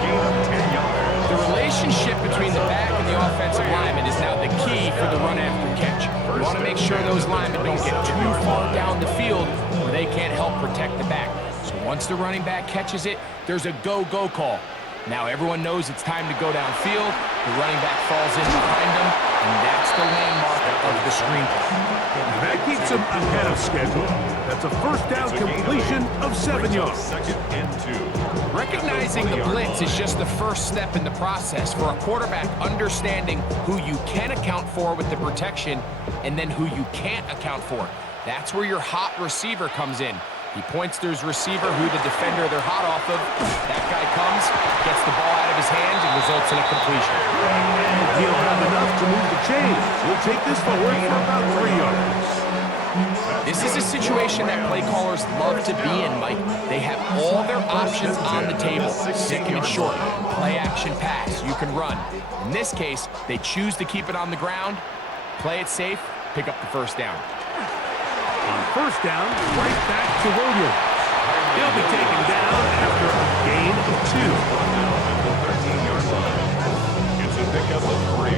Gain of 10 yards. The relationship between the back and the offensive lineman is now the key for the run after catch. You want to make sure those linemen don't get too far down the field where they can't help protect the back. So once the running back catches it, there's a go-go call. Now everyone knows it's time to go downfield. The running back falls in behind them, and that's the landmark of the screen play. That keeps him ahead of schedule. That's a first down completion of 7 yards. Second and 2. Recognizing the blitz is just the first step in the process for a quarterback understanding who you can account for with the protection and then who you can't account for. That's where your hot receiver comes in. He points to his receiver, who the defender they're hot off of. That guy comes, gets the ball out of his hands, and results in a completion. He'll have enough to move the chains. We'll take this forward for about 3 yards. This is a situation that play callers love to be in, Mike. They have all their options on the table. Second and short, play action pass, you can run. In this case, they choose to keep it on the ground, play it safe, pick up the first down. On first down, right back to Williams. He'll be taken down after a gain of 2. At the 13-yard line. It's a pickup of 3.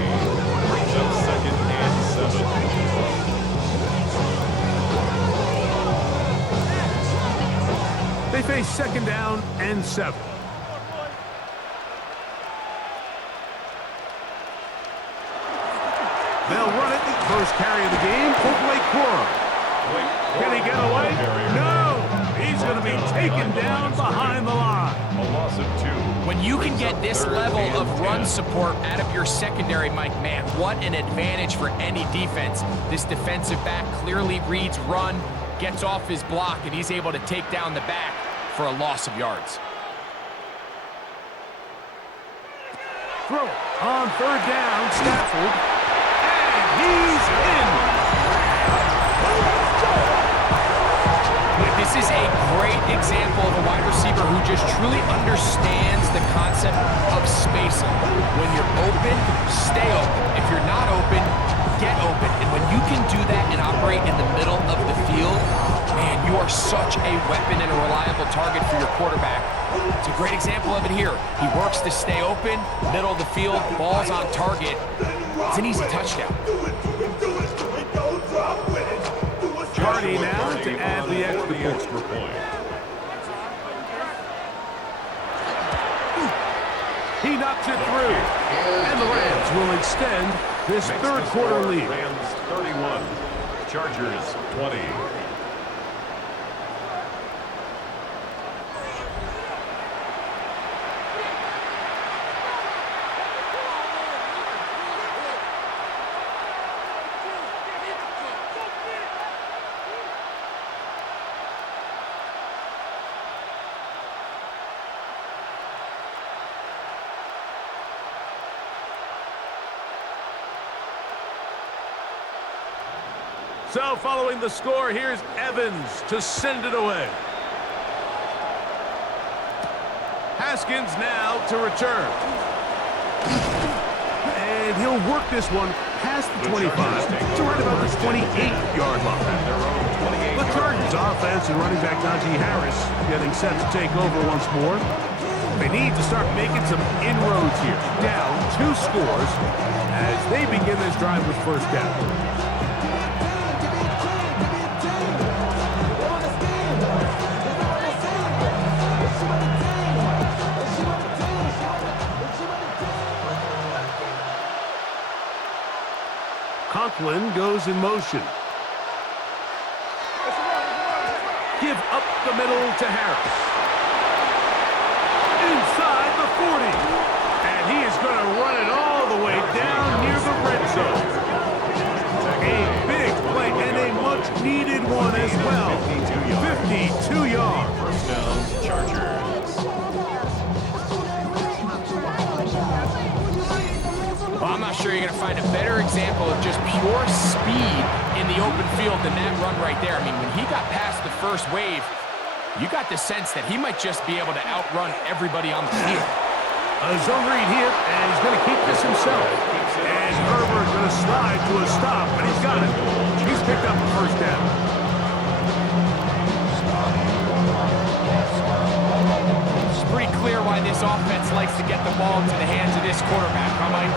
Brings up second and 7. They face second down and 7. They'll run it. First carry of the game for Blake Corum. Can he get away? No! He's going to be taken down behind the line. A loss of 2. When you can get this level of run support out of your secondary, Mike, man, what an advantage for any defense. This defensive back clearly reads run, gets off his block, and he's able to take down the back for a loss of yards. Throw on third down, Stafford. And he's in. This is a great example of a wide receiver who just truly understands the concept of spacing. When you're open, stay open. If you're not open, get open. And when you can do that and operate in the middle of the field, man, you are such a weapon and a reliable target for your quarterback. It's a great example of it here. He works to stay open, middle of the field, ball's on target. It's an easy touchdown. Hardy now to add the extra point. He knocks it through. And the Rams will extend this Makes third the quarter score lead. Rams 31, Chargers 20. So following the score, here's Evans to send it away. Haskins now to return. And he'll work this one past the 25 to right about the 28-yard line. The Chargers offense and running back Najee Harris getting set to take over once more. They need to start making some inroads here. Down 2 scores as they begin this drive with first down. Conklin goes in motion. Give up the middle to Harris. Inside the 40. And he is going to run it all the way down near the red zone. A big play and a much-needed one as well. 52 yards. First down, Chargers. Well, I'm not sure you're going to find a better example of just pure speed in the open field than that run right there. I mean, when he got past the first wave, you got the sense that he might just be able to outrun everybody on the field. A zone read here, and he's going to keep this himself. And Herbert's going to slide to a stop, and he's got it. He's picked up the first down. It's pretty clear why this offense likes to get the ball into the hands of this quarterback, huh, Mike?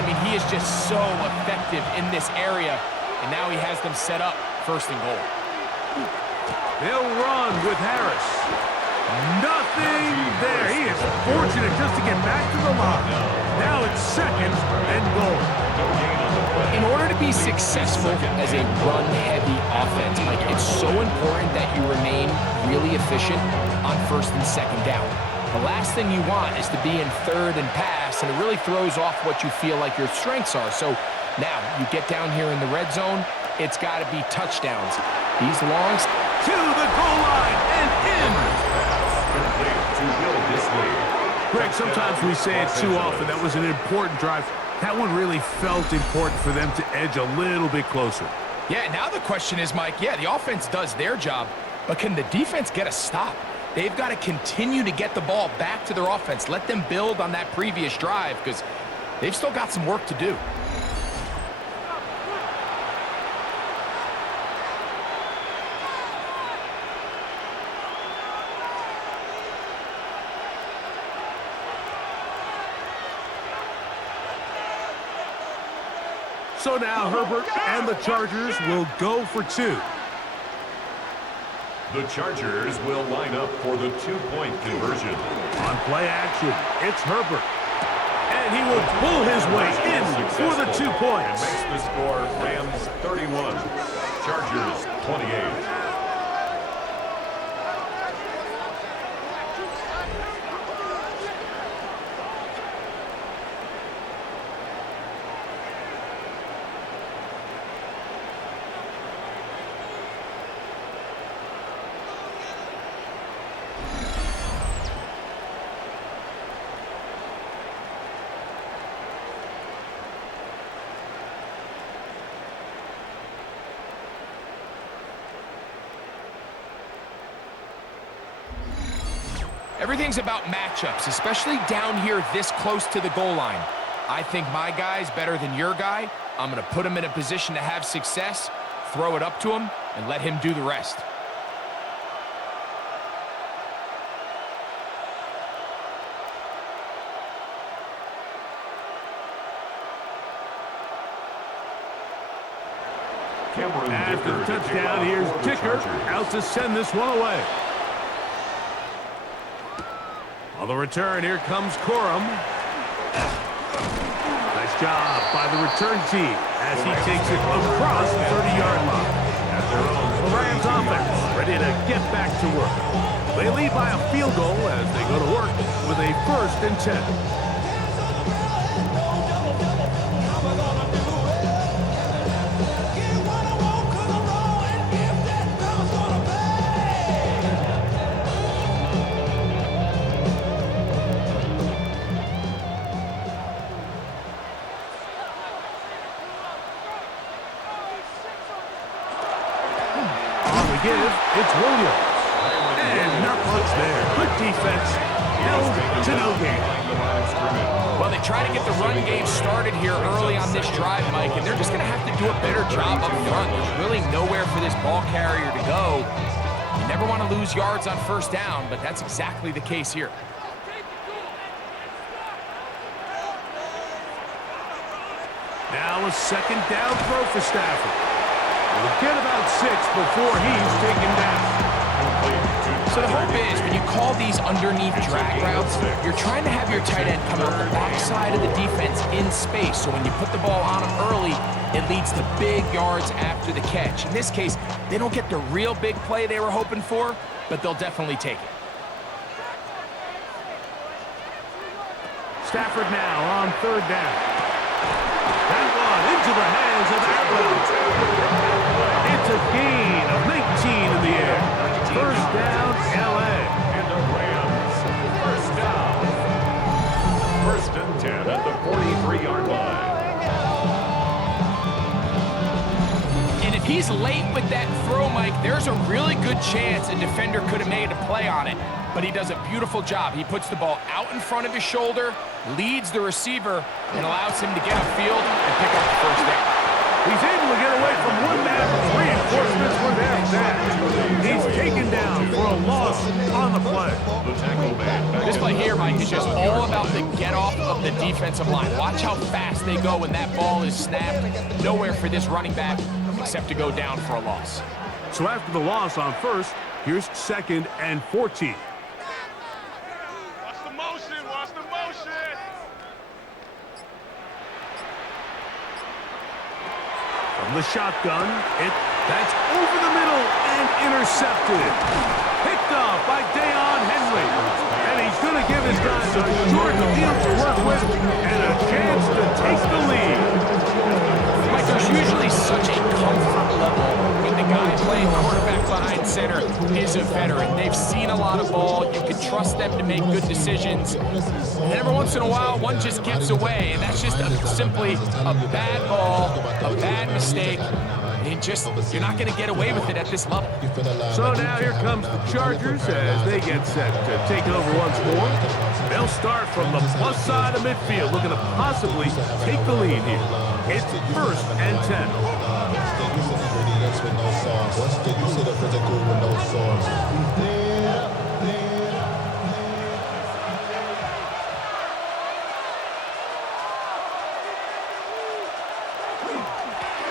I mean, he is just so effective in this area, and now he has them set up first and goal. They'll run with Harris. Nothing there. He is fortunate just to get back to the line. Now it's second and goal. In order to be successful as a run-heavy offense, Mike, it's so important that you remain really efficient on first and second down. The last thing you want is to be in third and pass, and it really throws off what you feel like your strengths are. So now you get down here in the red zone, it's got to be touchdowns. These longs to the goal line and in. To build this lead. Greg, sometimes we say it too often. That was an important drive. That one really felt important for them to edge a little bit closer. Yeah, now the question is, Mike, yeah, the offense does their job, but can the defense get a stop? They've got to continue to get the ball back to their offense. Let them build on that previous drive because they've still got some work to do. So now Herbert and the Chargers will go for 2. The Chargers will line up for the 2-point conversion. On play action, it's Herbert. And he will pull his way in for the 2 points. And makes the score Rams 31, Chargers 28. Everything's about matchups, especially down here this close to the goal line. I think my guy's better than your guy. I'm going to put him in a position to have success, throw it up to him, and let him do the rest. After the touchdown, here's Dicker out to send this one away. On the return, here comes Corum. Nice job by the return team as he takes it across the 30-yard line. The Rams offense ready to get back to work. They lead by a field goal as they go to work with a 1st and 10. Give, it's Williams. And not much there. Good defense. Held to no gain. Well, they try to get the run game started here early on this drive, Mike, and they're just going to have to do a better job up front. There's really nowhere for this ball carrier to go. You never want to lose yards on 1st down, but that's exactly the case here. Now a 2nd down throw for Stafford. We'll get about 6 before he's taken down. So the hope is when you call these underneath drag routes, you're trying to have your tight end come out the backside of the defense in space. So when you put the ball on him early, it leads to big yards after the catch. In this case, they don't get the real big play they were hoping for, but they'll definitely take it. Stafford now on 3rd down. That one into the hands of Atwood. It's a gain of 19 in the air. 1st down, L.A. And the Rams, 1st down. 1st and 10 at the 43-yard line. And if he's late with that throw, Mike, there's a really good chance a defender could have made a play on it. But he does a beautiful job. He puts the ball out in front of his shoulder, leads the receiver, and allows him to get upfield and pick up the 1st down. He's able to get away from one man. Reinforcements were there for that. He's taken down for a loss on the play. This play here, Mike, is just all about the get-off of the defensive line. Watch how fast they go when that ball is snapped. Nowhere for this running back except to go down for a loss. So after the loss on 1st, here's 2nd and 14. Watch the motion, watch the motion. From the shotgun, that's over the middle and intercepted. Picked off by Deion Henry. And he's going to give his guys a short field to work with and a chance to take the lead. Mike, there's usually such a comfort level when the guy playing quarterback behind center is a veteran. They've seen a lot of ball. You can trust them to make good decisions. And every once in a while, one just gets away, and that's just simply a bad ball, a bad mistake. You're not going to get away with it at this level. So now here comes the Chargers as they get set to take over once more. They'll start from the plus side of midfield, looking to possibly take the lead here. It's 1st and 10.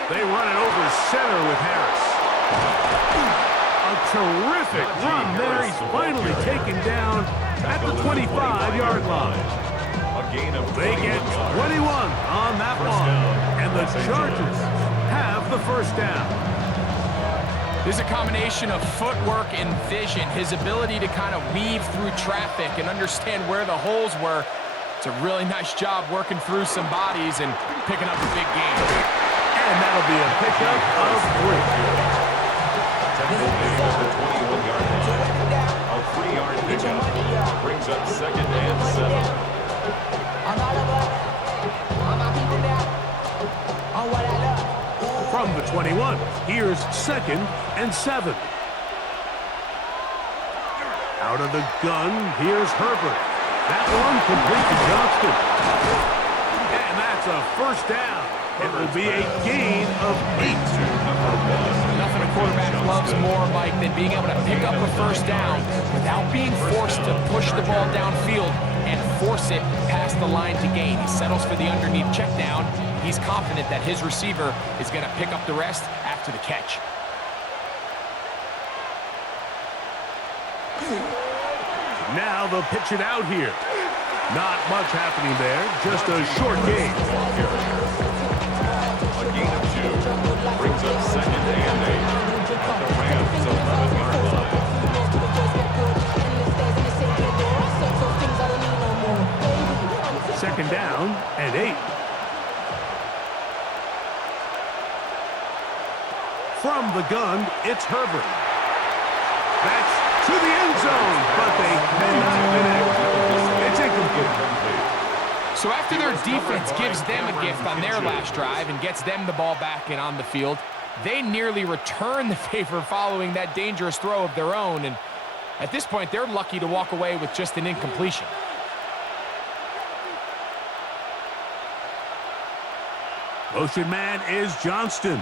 They run it over center with Harris. A terrific run there. He's finally taken down at the 25-yard line. They get 21 on that one. And the Chargers have the 1st down. There's a combination of footwork and vision, his ability to kind of weave through traffic and understand where the holes were. It's a really nice job working through some bodies and picking up a big gain. And that'll be a pickup of 3. A 3-yard pickup brings up 2nd and 7. From the 21, here's 2nd and 7. Out of the gun, here's Herbert. That one complete to Johnston. And that's a 1st down. It will be a gain of 8. Nothing a quarterback loves more, Mike, than being able to pick up a 1st down without being forced to push the ball downfield and force it past the line to gain. He settles for the underneath check down. He's confident that his receiver is going to pick up the rest after the catch. Now they'll pitch it out here. Not much happening there, just a short game. A gain of 2 brings up 2nd and 8 at the Rams' 11-yard line. Second down and 8. From the gun, it's Herbert. That's to the end zone, but they cannot connect. It's incomplete. So after their defense gives them a gift on their last drive and gets them the ball back and on the field, they nearly return the favor following that dangerous throw of their own. And at this point, they're lucky to walk away with just an incompletion. Motion man is Johnston.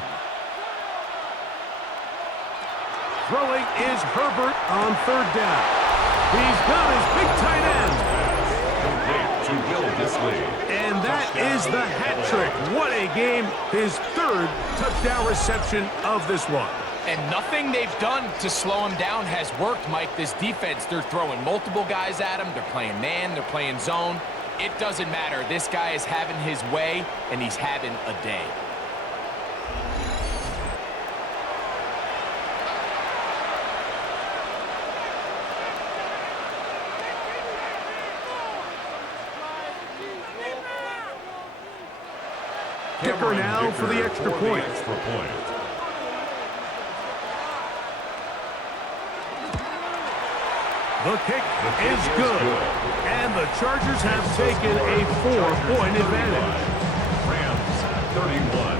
Throwing is Herbert on 3rd down. He's got his big tight end. To build this lead. And that is the hat trick. What a game. His 3rd touchdown reception of this one. And nothing they've done to slow him down has worked, Mike. This defense, they're throwing multiple guys at him. They're playing man, they're playing zone. It doesn't matter. This guy is having his way, and he's having a day. Kicker now for the extra point. The kick is good. And the Chargers have taken a 4-point advantage. Rams 31.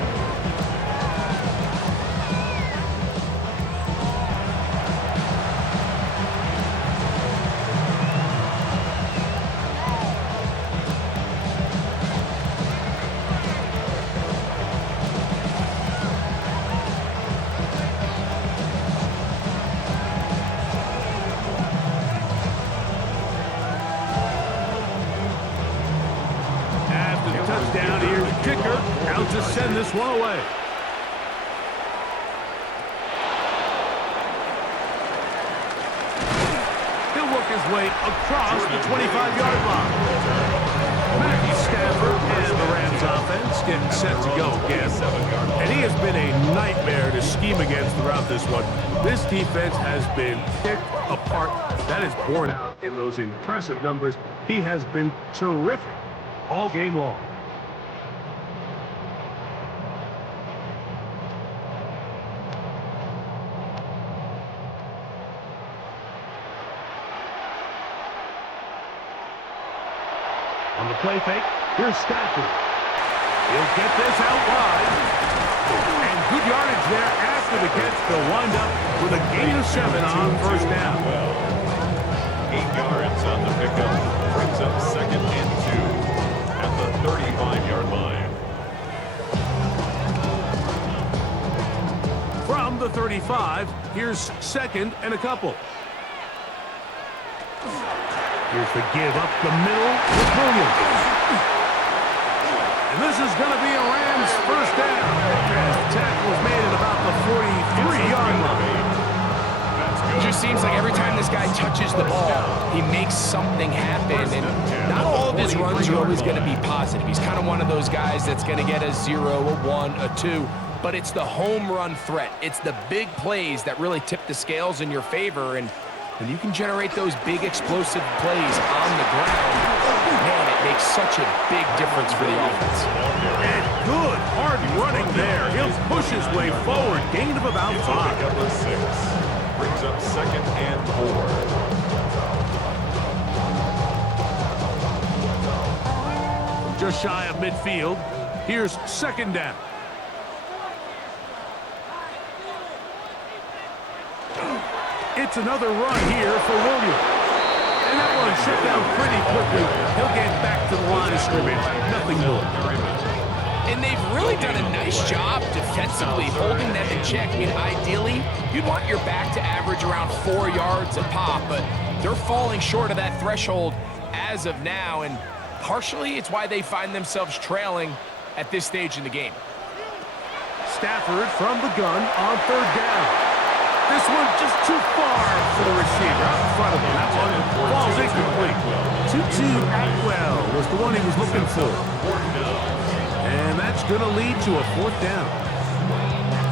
Touchdown, here's the kicker, out to send this one away. He'll work his way across the 25-yard line. Matthew Stafford and the Rams offense getting set to go again. And he has been a nightmare to scheme against throughout this one. This defense has been picked apart. That is borne out in those impressive numbers. He has been terrific all game long. On the play fake, here's Stafford. He'll get this out wide. And good yardage there after the catch. They'll wind up with a gain of 7 on 1st down. 8 yards on the pickup. Brings up 2nd and 2 at the 35-yard line. From the 35, here's 2nd and a couple. Here's the give up the middle with Williams. And this is going to be a Rams 1st down. As the tackle was made at about the 43-yard line. It just seems like every time this guy touches the ball, he makes something happen. And not all of his runs are always going to be positive. He's kind of one of those guys that's going to get a 0, a 1, a 2. But it's the home run threat. It's the big plays that really tip the scales in your favor. And when you can generate those big explosive plays on the ground, man, it makes such a big difference for the offense. And good hard running there. He'll push his way forward. Gain of about 5. Number 6 brings up 2nd and 4. Just shy of midfield. Here's 2nd down. It's another run here for Williams. And that one shut down pretty quickly. He'll get back to the line of scrimmage. Nothing more. And they've really done a nice job defensively holding them in check. I mean, ideally, you'd want your back to average around 4 yards a pop, but they're falling short of that threshold as of now, and partially it's why they find themselves trailing at this stage in the game. Stafford from the gun on 3rd down. This one just too far for the receiver. Out in front of him. That one falls incomplete. Tutu Atwell was the one he was looking for. And that's going to lead to a 4th down.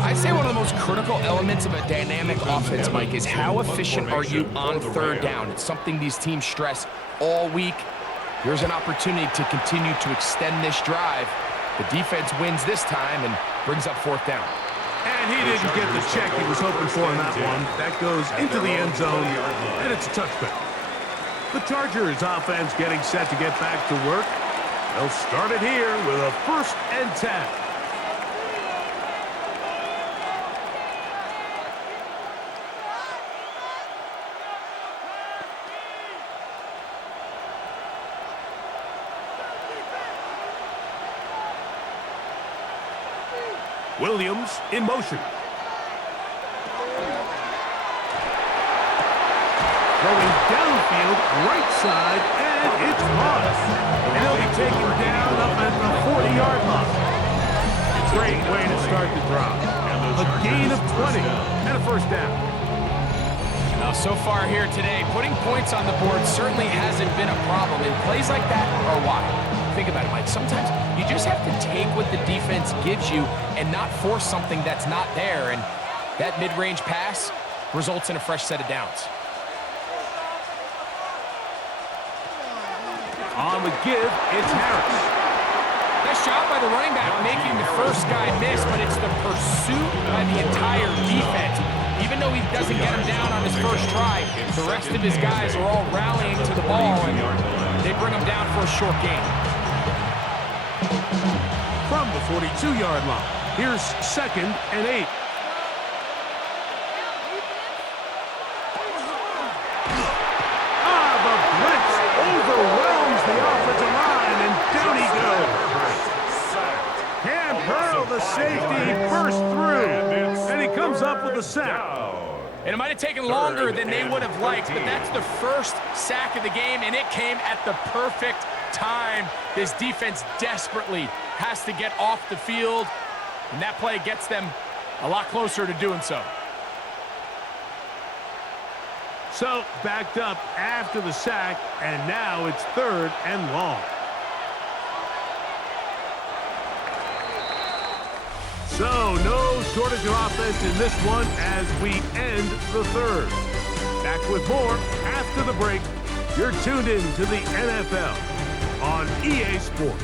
I'd say one of the most critical elements of a dynamic offense, Mike, is how efficient are you on 3rd down. It's something these teams stress all week. Here's an opportunity to continue to extend this drive. The defense wins this time and brings up 4th down. And he didn't get the check he was hoping for in that one. That goes into the end zone, and it's a touchback. The Chargers offense getting set to get back to work. They'll start it here with a 1st and 10. Williams in motion. Throwing downfield, right side, and it's caught. And he'll be taken down up at the 40-yard line. Great way to start the drive. A gain of 20 and a 1st down. Now, so far here today, putting points on the board certainly hasn't been a problem, and plays like that are why. Think about it, Mike. Sometimes you just have to take what the defense gives you and not force something that's not there, and that mid-range pass results in a fresh set of downs. On the give, it's Harris. Nice job by the running back making the first guy miss, but it's the pursuit by the entire defense. Even though he doesn't get him down on his first try, the rest of his guys are all rallying to the ball, and they bring him down for a short gain. From the 42-yard line, here's 2nd and 8. The blitz overwhelms the offensive line, and down he goes. Cam Pearl, the safety, burst through, and he comes up with a sack. And it might have taken longer than they would have liked, but that's the first sack of the game, and it came at the perfect time. This defense desperately has to get off the field, and that play gets them a lot closer to doing so. So, backed up after the sack, and now it's 3rd and long. So, no shortage of offense in this one as we end the 3rd. Back with more after the break. You're tuned in to the NFL on EA Sports.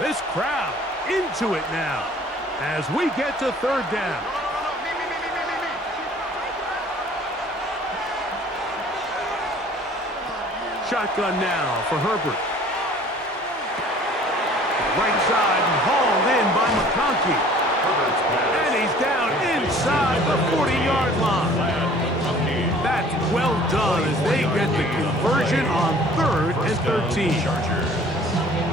This crowd into it now as we get to 3rd down. Shotgun now for Herbert. Right side and hauled in by McConkey. And he's down inside the 40-yard line. That's well done as they get the conversion on 3rd and 13.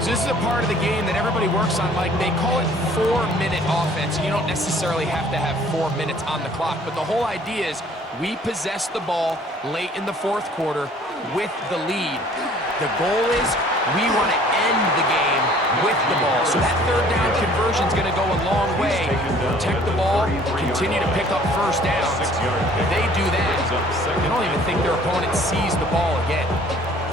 So this is a part of the game that everybody works on, Mike. They call it 4-minute offense. You don't necessarily have to have 4 minutes on the clock, but the whole idea is we possess the ball late in the 4th quarter with the lead. The goal is we want to end the game with the ball. So that 3rd down conversion is going to go a long way. Protect the ball, continue to pick up 1st downs. If they do that, they don't even think their opponent sees the ball again.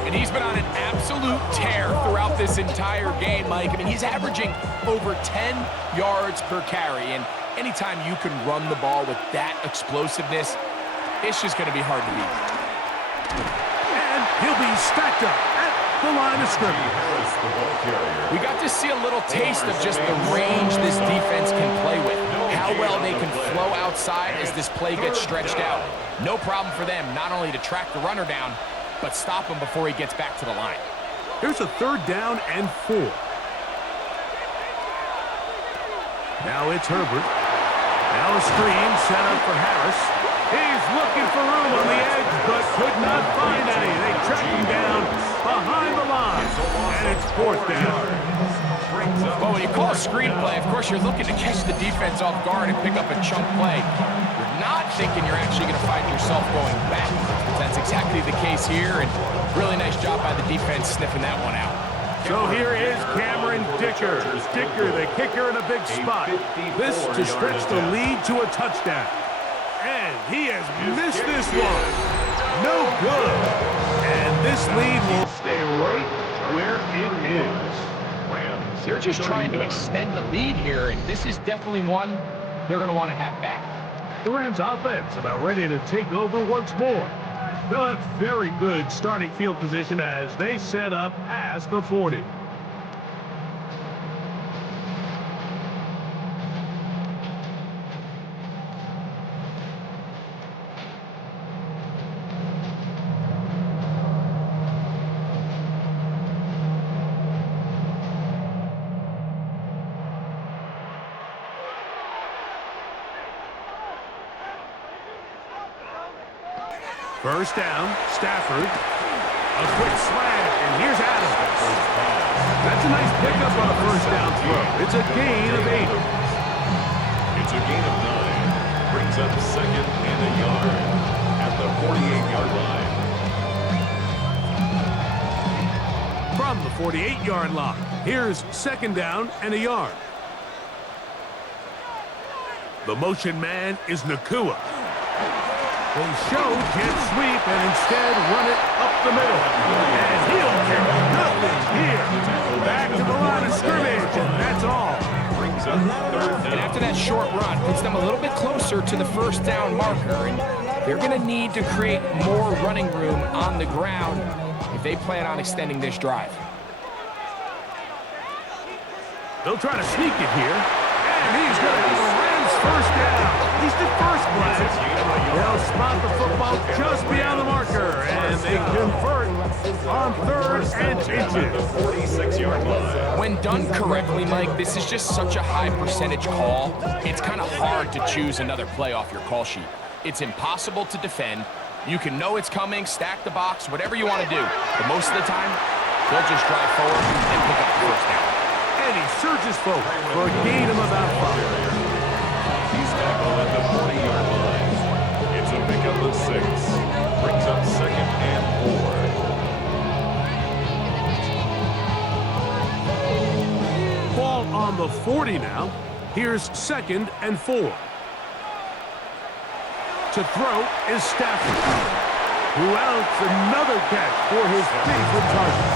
And he's been on an absolute tear throughout this entire game, Mike. I mean, he's averaging over 10 yards per carry. And anytime you can run the ball with that explosiveness, it's just going to be hard to beat. And he'll be stacked up at the line of scrimmage. We got to see a little taste of just the range this defense can play with. How well they can flow outside as this play gets stretched out. No problem for them, not only to track the runner down, but stop him before he gets back to the line. Here's a 3rd down and 4. Now it's Herbert. Now a screen set up for Harris. He's looking for room on the edge, but could not find any. They track him down behind the line, and it's 4th down. brings up Well, when you call a screenplay, of course, you're looking to catch the defense off guard and pick up a chunk play. You're not thinking you're actually going to find yourself going backwards, but that's exactly the case here, and really nice job by the defense sniffing that one out. So here is Cameron Dicker. Dicker, the kicker, in a big spot. This to stretch the lead to a touchdown. And he has missed this one. No good. And this lead will stay right where it is. They're just trying to extend the lead here, and this is definitely one they're going to want to have back. The Rams offense about ready to take over once more. They'll have very good starting field position as they set up past the 40. First down, Stafford. A quick slant, and here's Adams. That's a nice pickup on a first down throw. It's a gain of 8. It's a gain of 9. Brings up second and a yard at the 48-yard line. From the 48-yard line, here's second down and a yard. The motion man is Nakua. They show jet sweep and instead run it up the middle. And he'll carry nothing here. Back to the line of scrimmage, and that's all. Brings up third And down. after that short run, puts them a little bit closer to the first down marker, and they're going to need to create more running room on the ground if they plan on extending this drive. They'll try to sneak it here. And he's going to have the Rams first down. At least at first glance. They'll spot the football just beyond the marker. And they convert on third and inches. 46-yard line. When done correctly, Mike, this is just such a high percentage call. It's kind of hard to choose another play off your call sheet. It's impossible to defend. You can know it's coming, stack the box, whatever you want to do. But most of the time, they'll just drive forward and pick up the first down. And he surges forward for a gain of about 5. He's tackled at the 40-yard line. It's a pickup of 6. Brings up second and 4. Ball on the 40 now. Here's second and 4. To throw is Stafford, who outs another catch for his favorite target.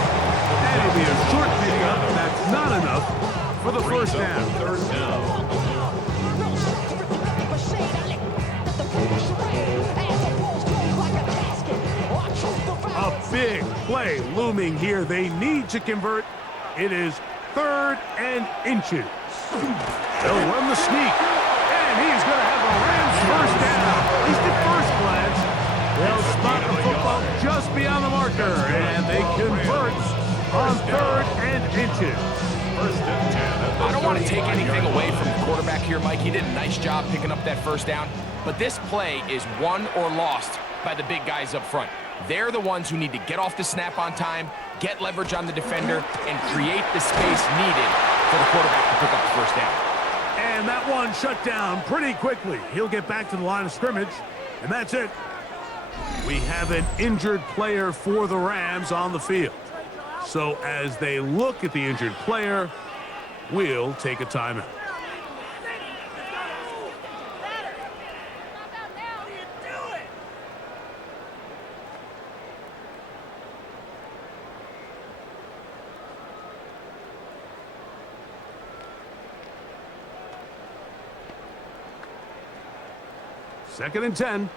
And it'll be a short pickup, and that's not enough for the first down. Third down. A big play looming here. They need to convert. It is third and inches. They'll run the sneak. And he's going to have the Rams first down. At least at first glance. They'll spot the football just beyond the marker. And they convert on third and inches. First and 10. I don't want to take anything away from the quarterback here, Mike. He did a nice job picking up that first down. But this play is won or lost by the big guys up front. They're the ones who need to get off the snap on time, get leverage on the defender, and create the space needed for the quarterback to pick up the first down. And that one shut down pretty quickly. He'll get back to the line of scrimmage, and that's it. We have an injured player for the Rams on the field. So as they look at the injured player, we'll take a timeout. Second and 10.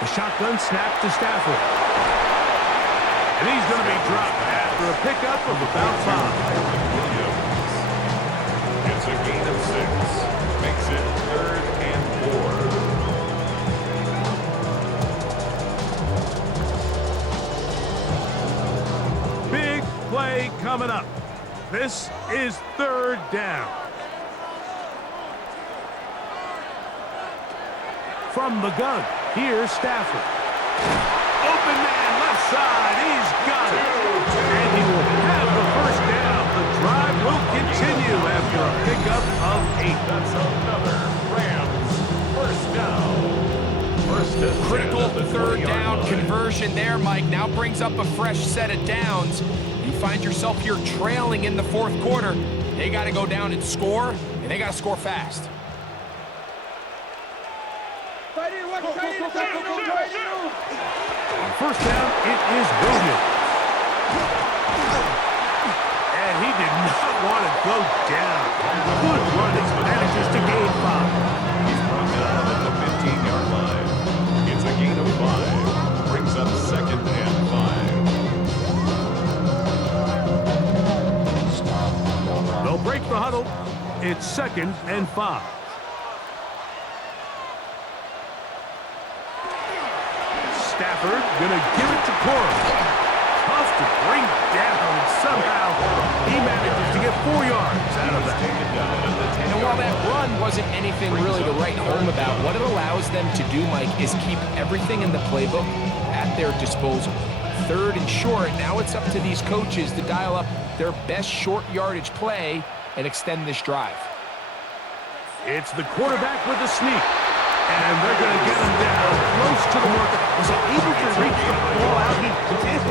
The shotgun snap to Stafford. And he's going to be dropped after a pickup of about 5. It's a gain of 6. Makes it third and 4. Big play coming up. This is third down. From the gun, here's Stafford. Open man, left side. He's got it. And he will have the first down. The drive will continue after a pickup of 8. That's another Rams first down. First and 10 Critical at the third 20-yard down line. conversion there, Mike. Now brings up a fresh set of downs. You find yourself here trailing in the fourth quarter. They got to go down and score, and they got to score fast. On first down, it is Williams. And he did not want to go down. Good running. Manages to gain 5. He's brought down at the 15-yard line. It's a gain of 5. Brings up second and 5. They'll break the huddle. It's second and 5. Stafford gonna give it to Cora. Tough to bring down, and somehow he manages to get 4 yards out of that. And while that run wasn't anything really to write home about, what it allows them to do, Mike, is keep everything in the playbook at their disposal. Third and short, now it's up to these coaches to dial up their best short yardage play and extend this drive. It's the quarterback with the sneak. And they're going to get him down close to the mark. Was he able to reach the ball out? He did.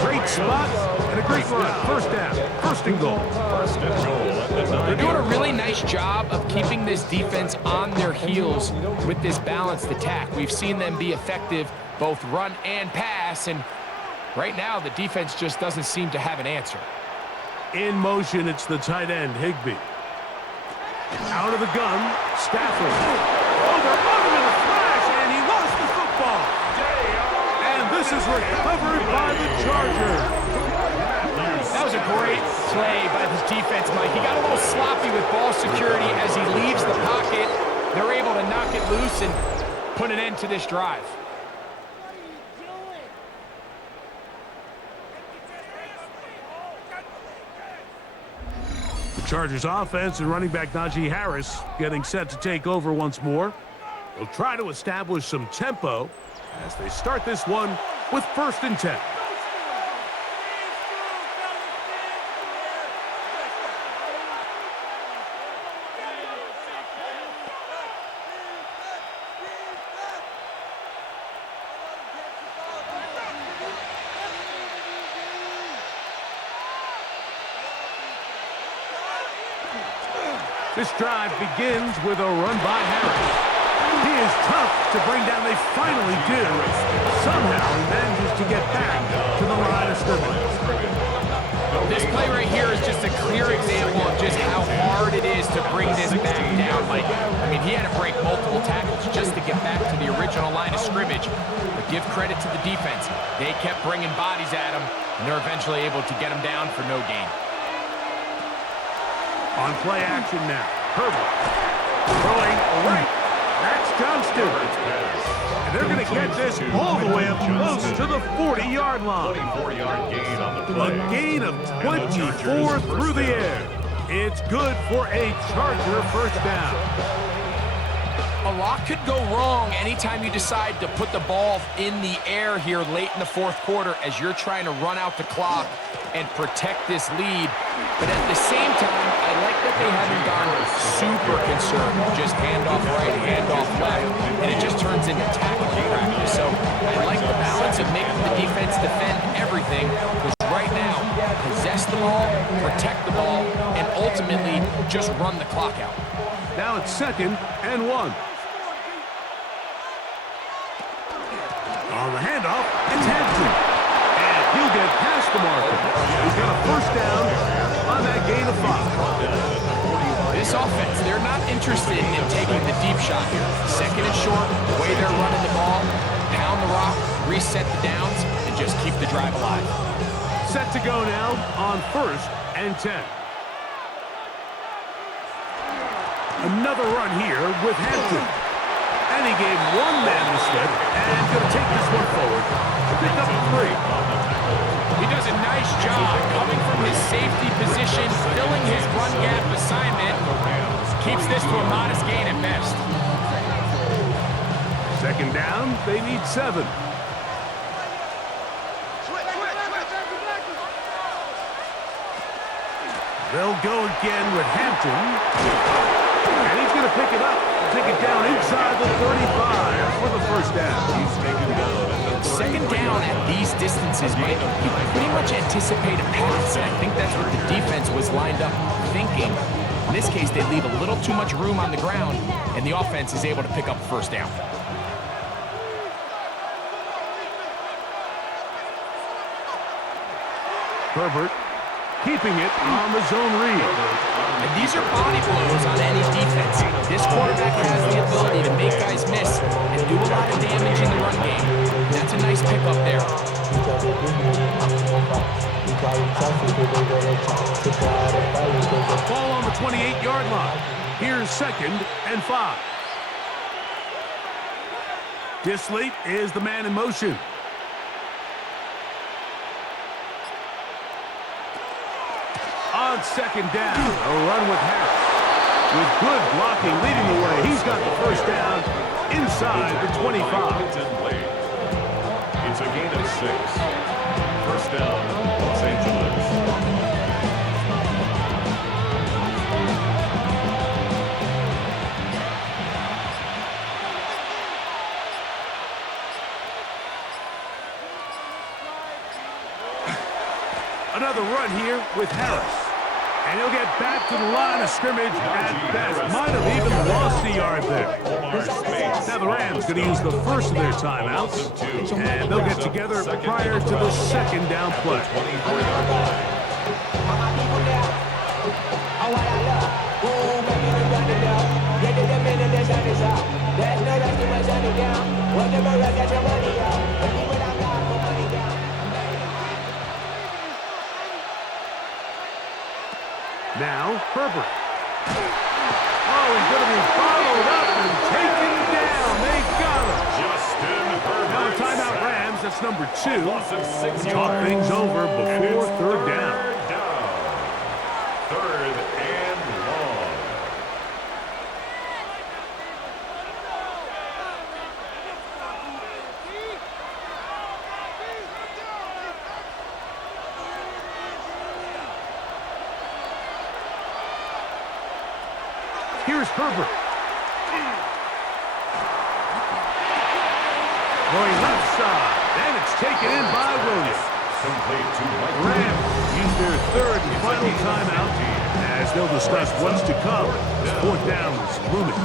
Great spot and a great run. First down. First and goal. First and goal at the 9. They're doing a really nice job of keeping this defense on their heels with this balanced attack. We've seen them be effective both run and pass, and right now the defense just doesn't seem to have an answer. In motion, it's the tight end, Higbee. Out of the gun, Stafford. Over in a flash, and he lost the football. And this is recovered by the Chargers. That was a great play by the defense, Mike. He got a little sloppy with ball security as he leaves the pocket. They're able to knock it loose and put an end to this drive. The Chargers offense and running back Najee Harris getting set to take over once more. They'll try to establish some tempo as they start this one with first and 10. This drive begins with a run by Harris. He is tough to bring down. They finally do. Somehow he manages to get back to the line of scrimmage. This play right here is just a clear example of just how hard it is to bring this back down. Like, I mean, he had to break multiple tackles just to get back to the original line of scrimmage. But give credit to the defense. They kept bringing bodies at him, and they're eventually able to get him down for no gain. On play action now. Herbert. Throwing right. That's Johnston. And they're going to get this all the way up close to the 40-yard line. 24-yard gain on the play. A gain of 24 through the air. It's good for a Charger first down. A lot could go wrong anytime you decide to put the ball in the air here late in the fourth quarter as you're trying to run out the clock and protect this lead. But at the same time, I like that they haven't gone super conservative. Just handoff right, handoff left, and it just turns into tackling practice. So I like the balance of making the defense defend everything, because right now, possess the ball, protect the ball, and ultimately just run the clock out. Now it's second and 1. On the handoff, it's Hampton. And he'll get past the marker. He's got a first down on that gain of 5. This offense, they're not interested in taking the deep shot here. Second and short, the way they're running the ball, pound the rock, reset the downs, and just keep the drive alive. Set to go now on first and 10. Another run here with Hampton. And he gave one man the slip and going to take this one forward. Pick up 3. He does a nice job coming from his safety position, filling his run gap assignment. Keeps this to a modest gain at best. Second down, they need 7. They'll go again with Hampton. And he's going to pick it up. Take it down inside the 35 for the first down. Second down at these distances, Mike, you pretty much anticipate a pass, and I think that's what the defense was lined up thinking. In this case, they leave a little too much room on the ground, and the offense is able to pick up first down. Herbert keeping it on the zone read. And these are body blows on any defense. This quarterback has the ability to make guys miss and do a lot of damage in the run game. That's a nice pickup there. Ball on the 28-yard line. Here's 2nd and 5. Disley is the man in motion. On 2nd down, a run with Harris. With good blocking leading the way, he's got the first down inside the 25. It's a gain of 6. First down, Los Angeles. Another run here with Harris. And he'll get back to the line of scrimmage at best. Might have even lost a yard there. Now the Rams going to use the first of their timeouts. And they'll get together prior to the 2nd down play. Now, Herbert. Oh, he's going to be followed up and taken down. They got him. Justin Herbert. Now a timeout Rams. That's number 2. Loss of 6 Talk yards. things over before 3rd down. 3rd and long. Here's Herbert. Going left side. And it's taken in by Williams. Complete to Mike. Rams use their 3rd and final timeout as they'll discuss what's to come. This 4th down is looming.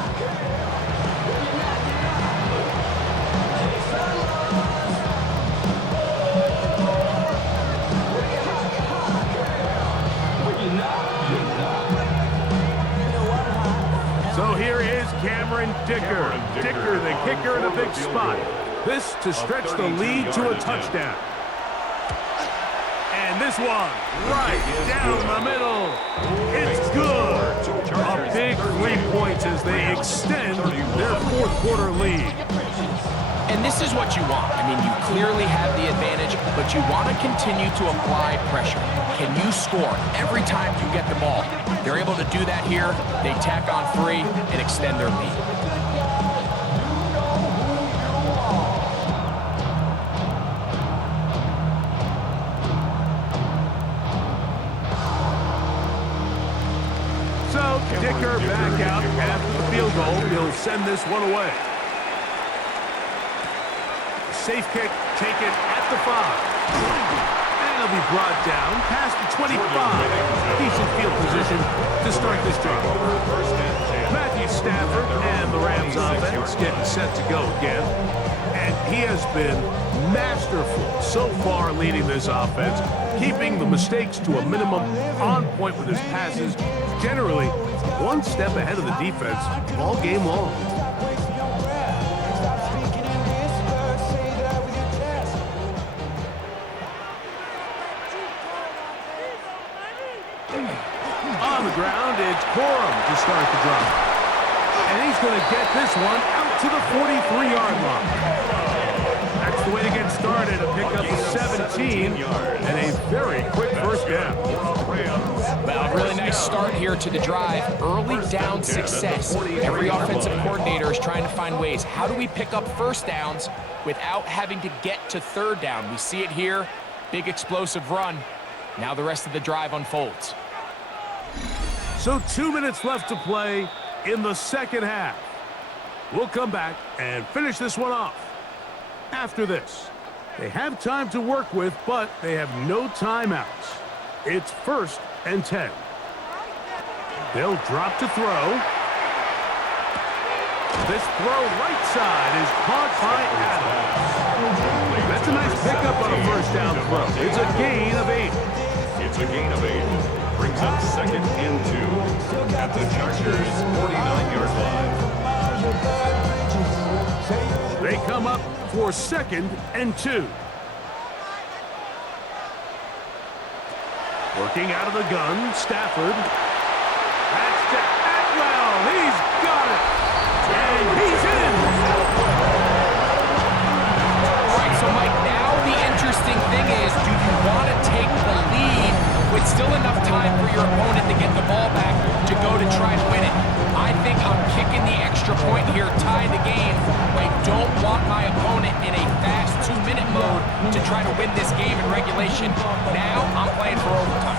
So here is Cameron Dicker. Dicker, the kicker in a big spot. This to stretch the lead to a touchdown. And this one, right down the middle. It's good. A big 3 points as they extend their 4th quarter lead. And this is what you want. I mean, you clearly have the advantage, but you want to continue to apply pressure. Can you score every time you get the ball? They're able to do that here. They tack on 3 and extend their lead. So, Dicker back out after the field goal. He'll send this one away. Safe kick taken at the 5. And he'll be brought down past the 25. Decent field position to start this drive. Matthew Stafford and the Rams offense getting set to go again. And he has been masterful so far leading this offense, keeping the mistakes to a minimum, on point with his passes, generally one step ahead of the defense all game long. On the ground, it's Corum to start the drive. And he's going to get this one out to the 43-yard line. That's the way to get started. A pickup of 17 and a very quick first down. Well, really nice start here to the drive. Early down success. Every offensive coordinator is trying to find ways. How do we pick up first downs without having to get to 3rd down? We see it here. Big explosive run. Now the rest of the drive unfolds. So 2 minutes left to play in the second half. We'll come back and finish this one off. After this, they have time to work with, but they have no timeouts. It's 1st and 10. They'll drop to throw. This throw right side is caught by Adams. That's a nice pickup on a first down throw. It's a gain of 8. It's a gain of 8. Brings up 2nd and 2 at the Chargers' 49-yard line. They come up for 2nd and 2. Working out of the gun, Stafford. That's to Atwell. He's got it. And he's in. All right, so Mike, now the interesting thing is, do you want to take the lead with still enough time for your opponent to get the ball back to go to try and win it? I think I'm kicking the extra point here, tie the game. I don't want my opponent in a fast 2-minute mode to try to win this game in regulation. Now I'm playing for overtime.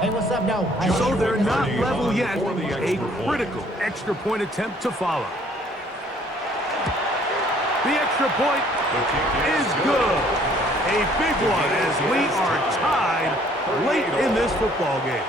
Hey, what's up, though? So they're not level yet. A critical extra point attempt to follow. The extra point is good. A big one as we are tied late in this football game.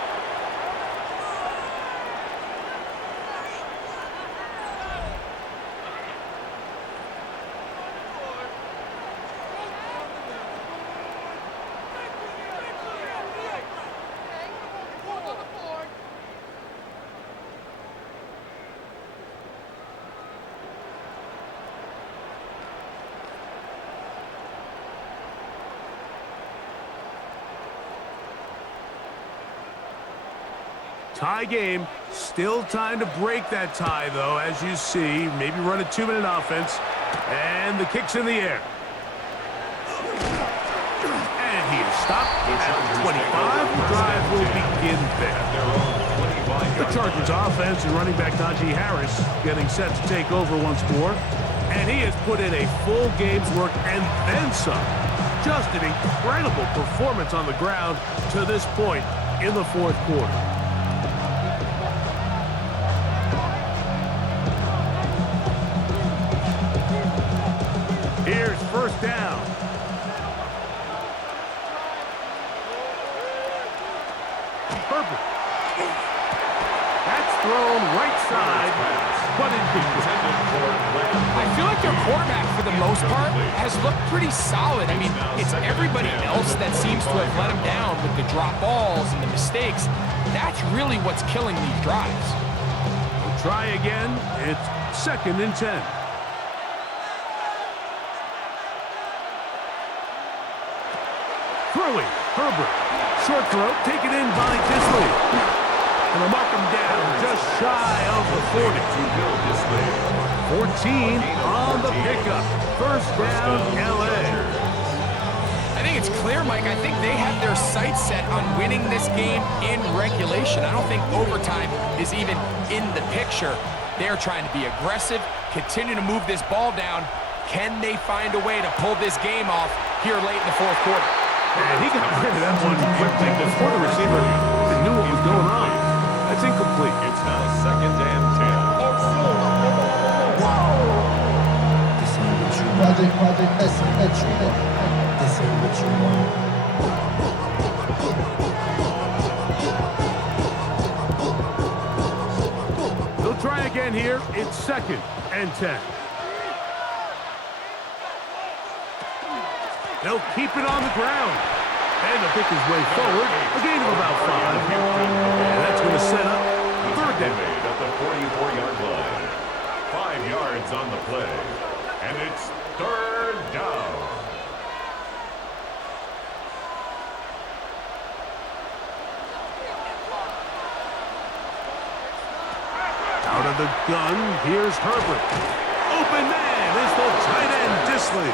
Tie game. Still time to break that tie, though, as you see. Maybe run a 2-minute offense. And the kick's in the air. And he is stopped at the 25. The drive will begin there. The Chargers offense and running back Najee Harris getting set to take over once more. And he has put in a full game's work and then some. Just an incredible performance on the ground to this point in the fourth quarter. Here's 1st down. Herbert. That's thrown right side, but incomplete. I feel like their quarterback, for the most part, has looked pretty solid. I mean, it's everybody else that seems to have let him down with the drop balls and the mistakes. That's really what's killing these drives. We'll try again. It's 2nd and 10. Throwing, Herbert. Short throw, taken in by Disley. And they'll mark him down just shy of the 40. 14 on the pickup. 1st down, L.A. I think it's clear, Mike. I think they have their sights set on winning this game in regulation. I don't think overtime is even in the picture. They're trying to be aggressive, continue to move this ball down. Can they find a way to pull this game off here late in the fourth quarter? And he got rid of that one quickly before the receiver even knew what was going on. That's incomplete. It's now 2nd and 10. Project S, this ain't what you want. They'll try again here. It's 2nd and 10. They'll keep it on the ground. And they'll pick his way forward. A gain of about 5. And that's going to set up 3rd down. At the 44-yard line. 5 yards on the play. And it's 3rd down. Out of the gun, here's Herbert. Open man is the tight end, Disley.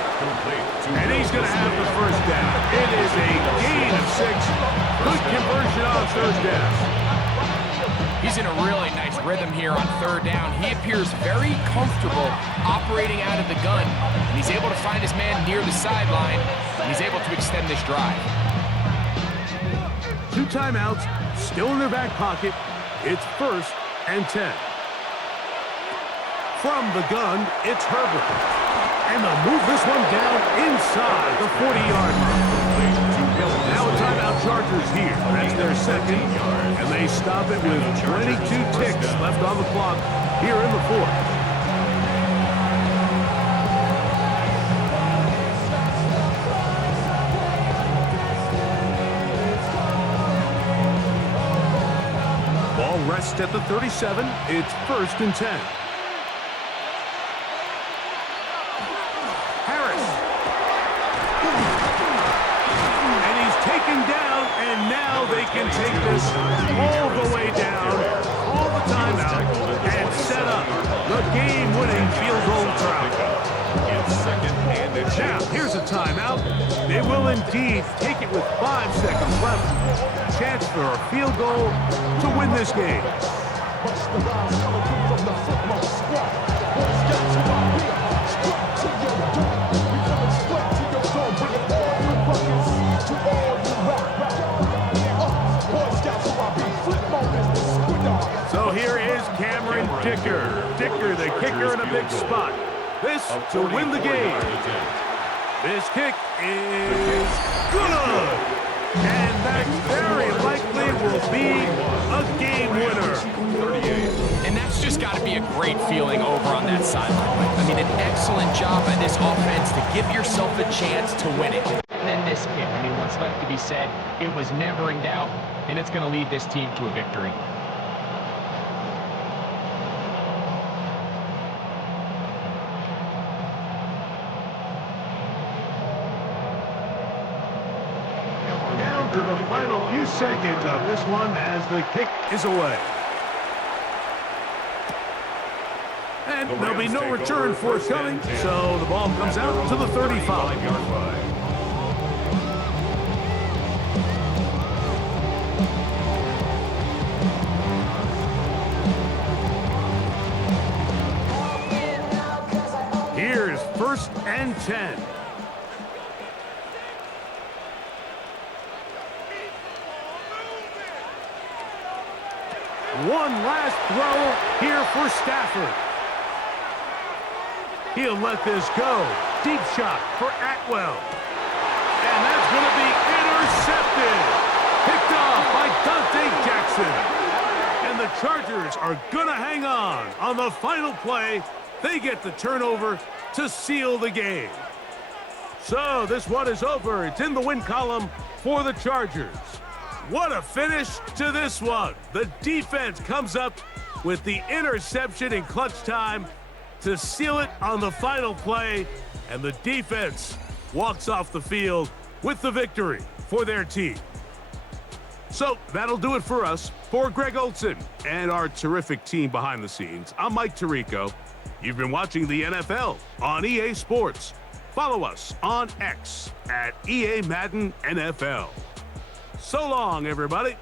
And he's going to have the 1st down. It is a gain of 6. Good conversion on 3rd down. He's in a really nice rhythm here on third down. He appears very comfortable operating out of the gun, and he's able to find his man near the sideline, and he's able to extend this drive. 2 timeouts, still in their back pocket. It's 1st and 10. From the gun, it's Herbert. And they'll move this one down inside the 40-yard line. Now a timeout Chargers here. That's their second. And they stop it with 22 ticks left on the clock here in the 4th. Ball rests at the 37. It's 1st and 10. Taken down, and now they can take this all the way down, all the time out, and set up the game-winning field goal try. Now, here's a timeout. They will indeed take it with 5 seconds left. Chance for a field goal to win this game. So here is Cameron Dicker. Dicker, the kicker, in a big spot. This to win the game. This kick is good. And that very likely will be a game winner. And that's just got to be a great feeling over on that sideline. I mean, an excellent job by this offense to give yourself a chance to win it. And then this kick, I mean, what's left to be said, it was never in doubt, and it's going to lead this team to a victory. Down to the final few seconds of this one as the kick is away. And there'll be no return forthcoming, so the ball comes out to the 35-yard line. Here's 1st and 10. One last throw here for Stafford. He'll let this go. Deep shot for Atwell. And that's going to be intercepted. Picked off by Dante Jackson. And the Chargers are going to hang on the final play. They get the turnover to seal the game. So this one is over. It's in the win column for the Chargers. What a finish to this one. The defense comes up with the interception in clutch time to seal it on the final play, and the defense walks off the field with the victory for their team. So that'll do it for us. For Greg Olson and our terrific team behind the scenes, I'm Mike Tirico. You've been watching the NFL on EA Sports. Follow us on X at EA Madden NFL. So long, everybody.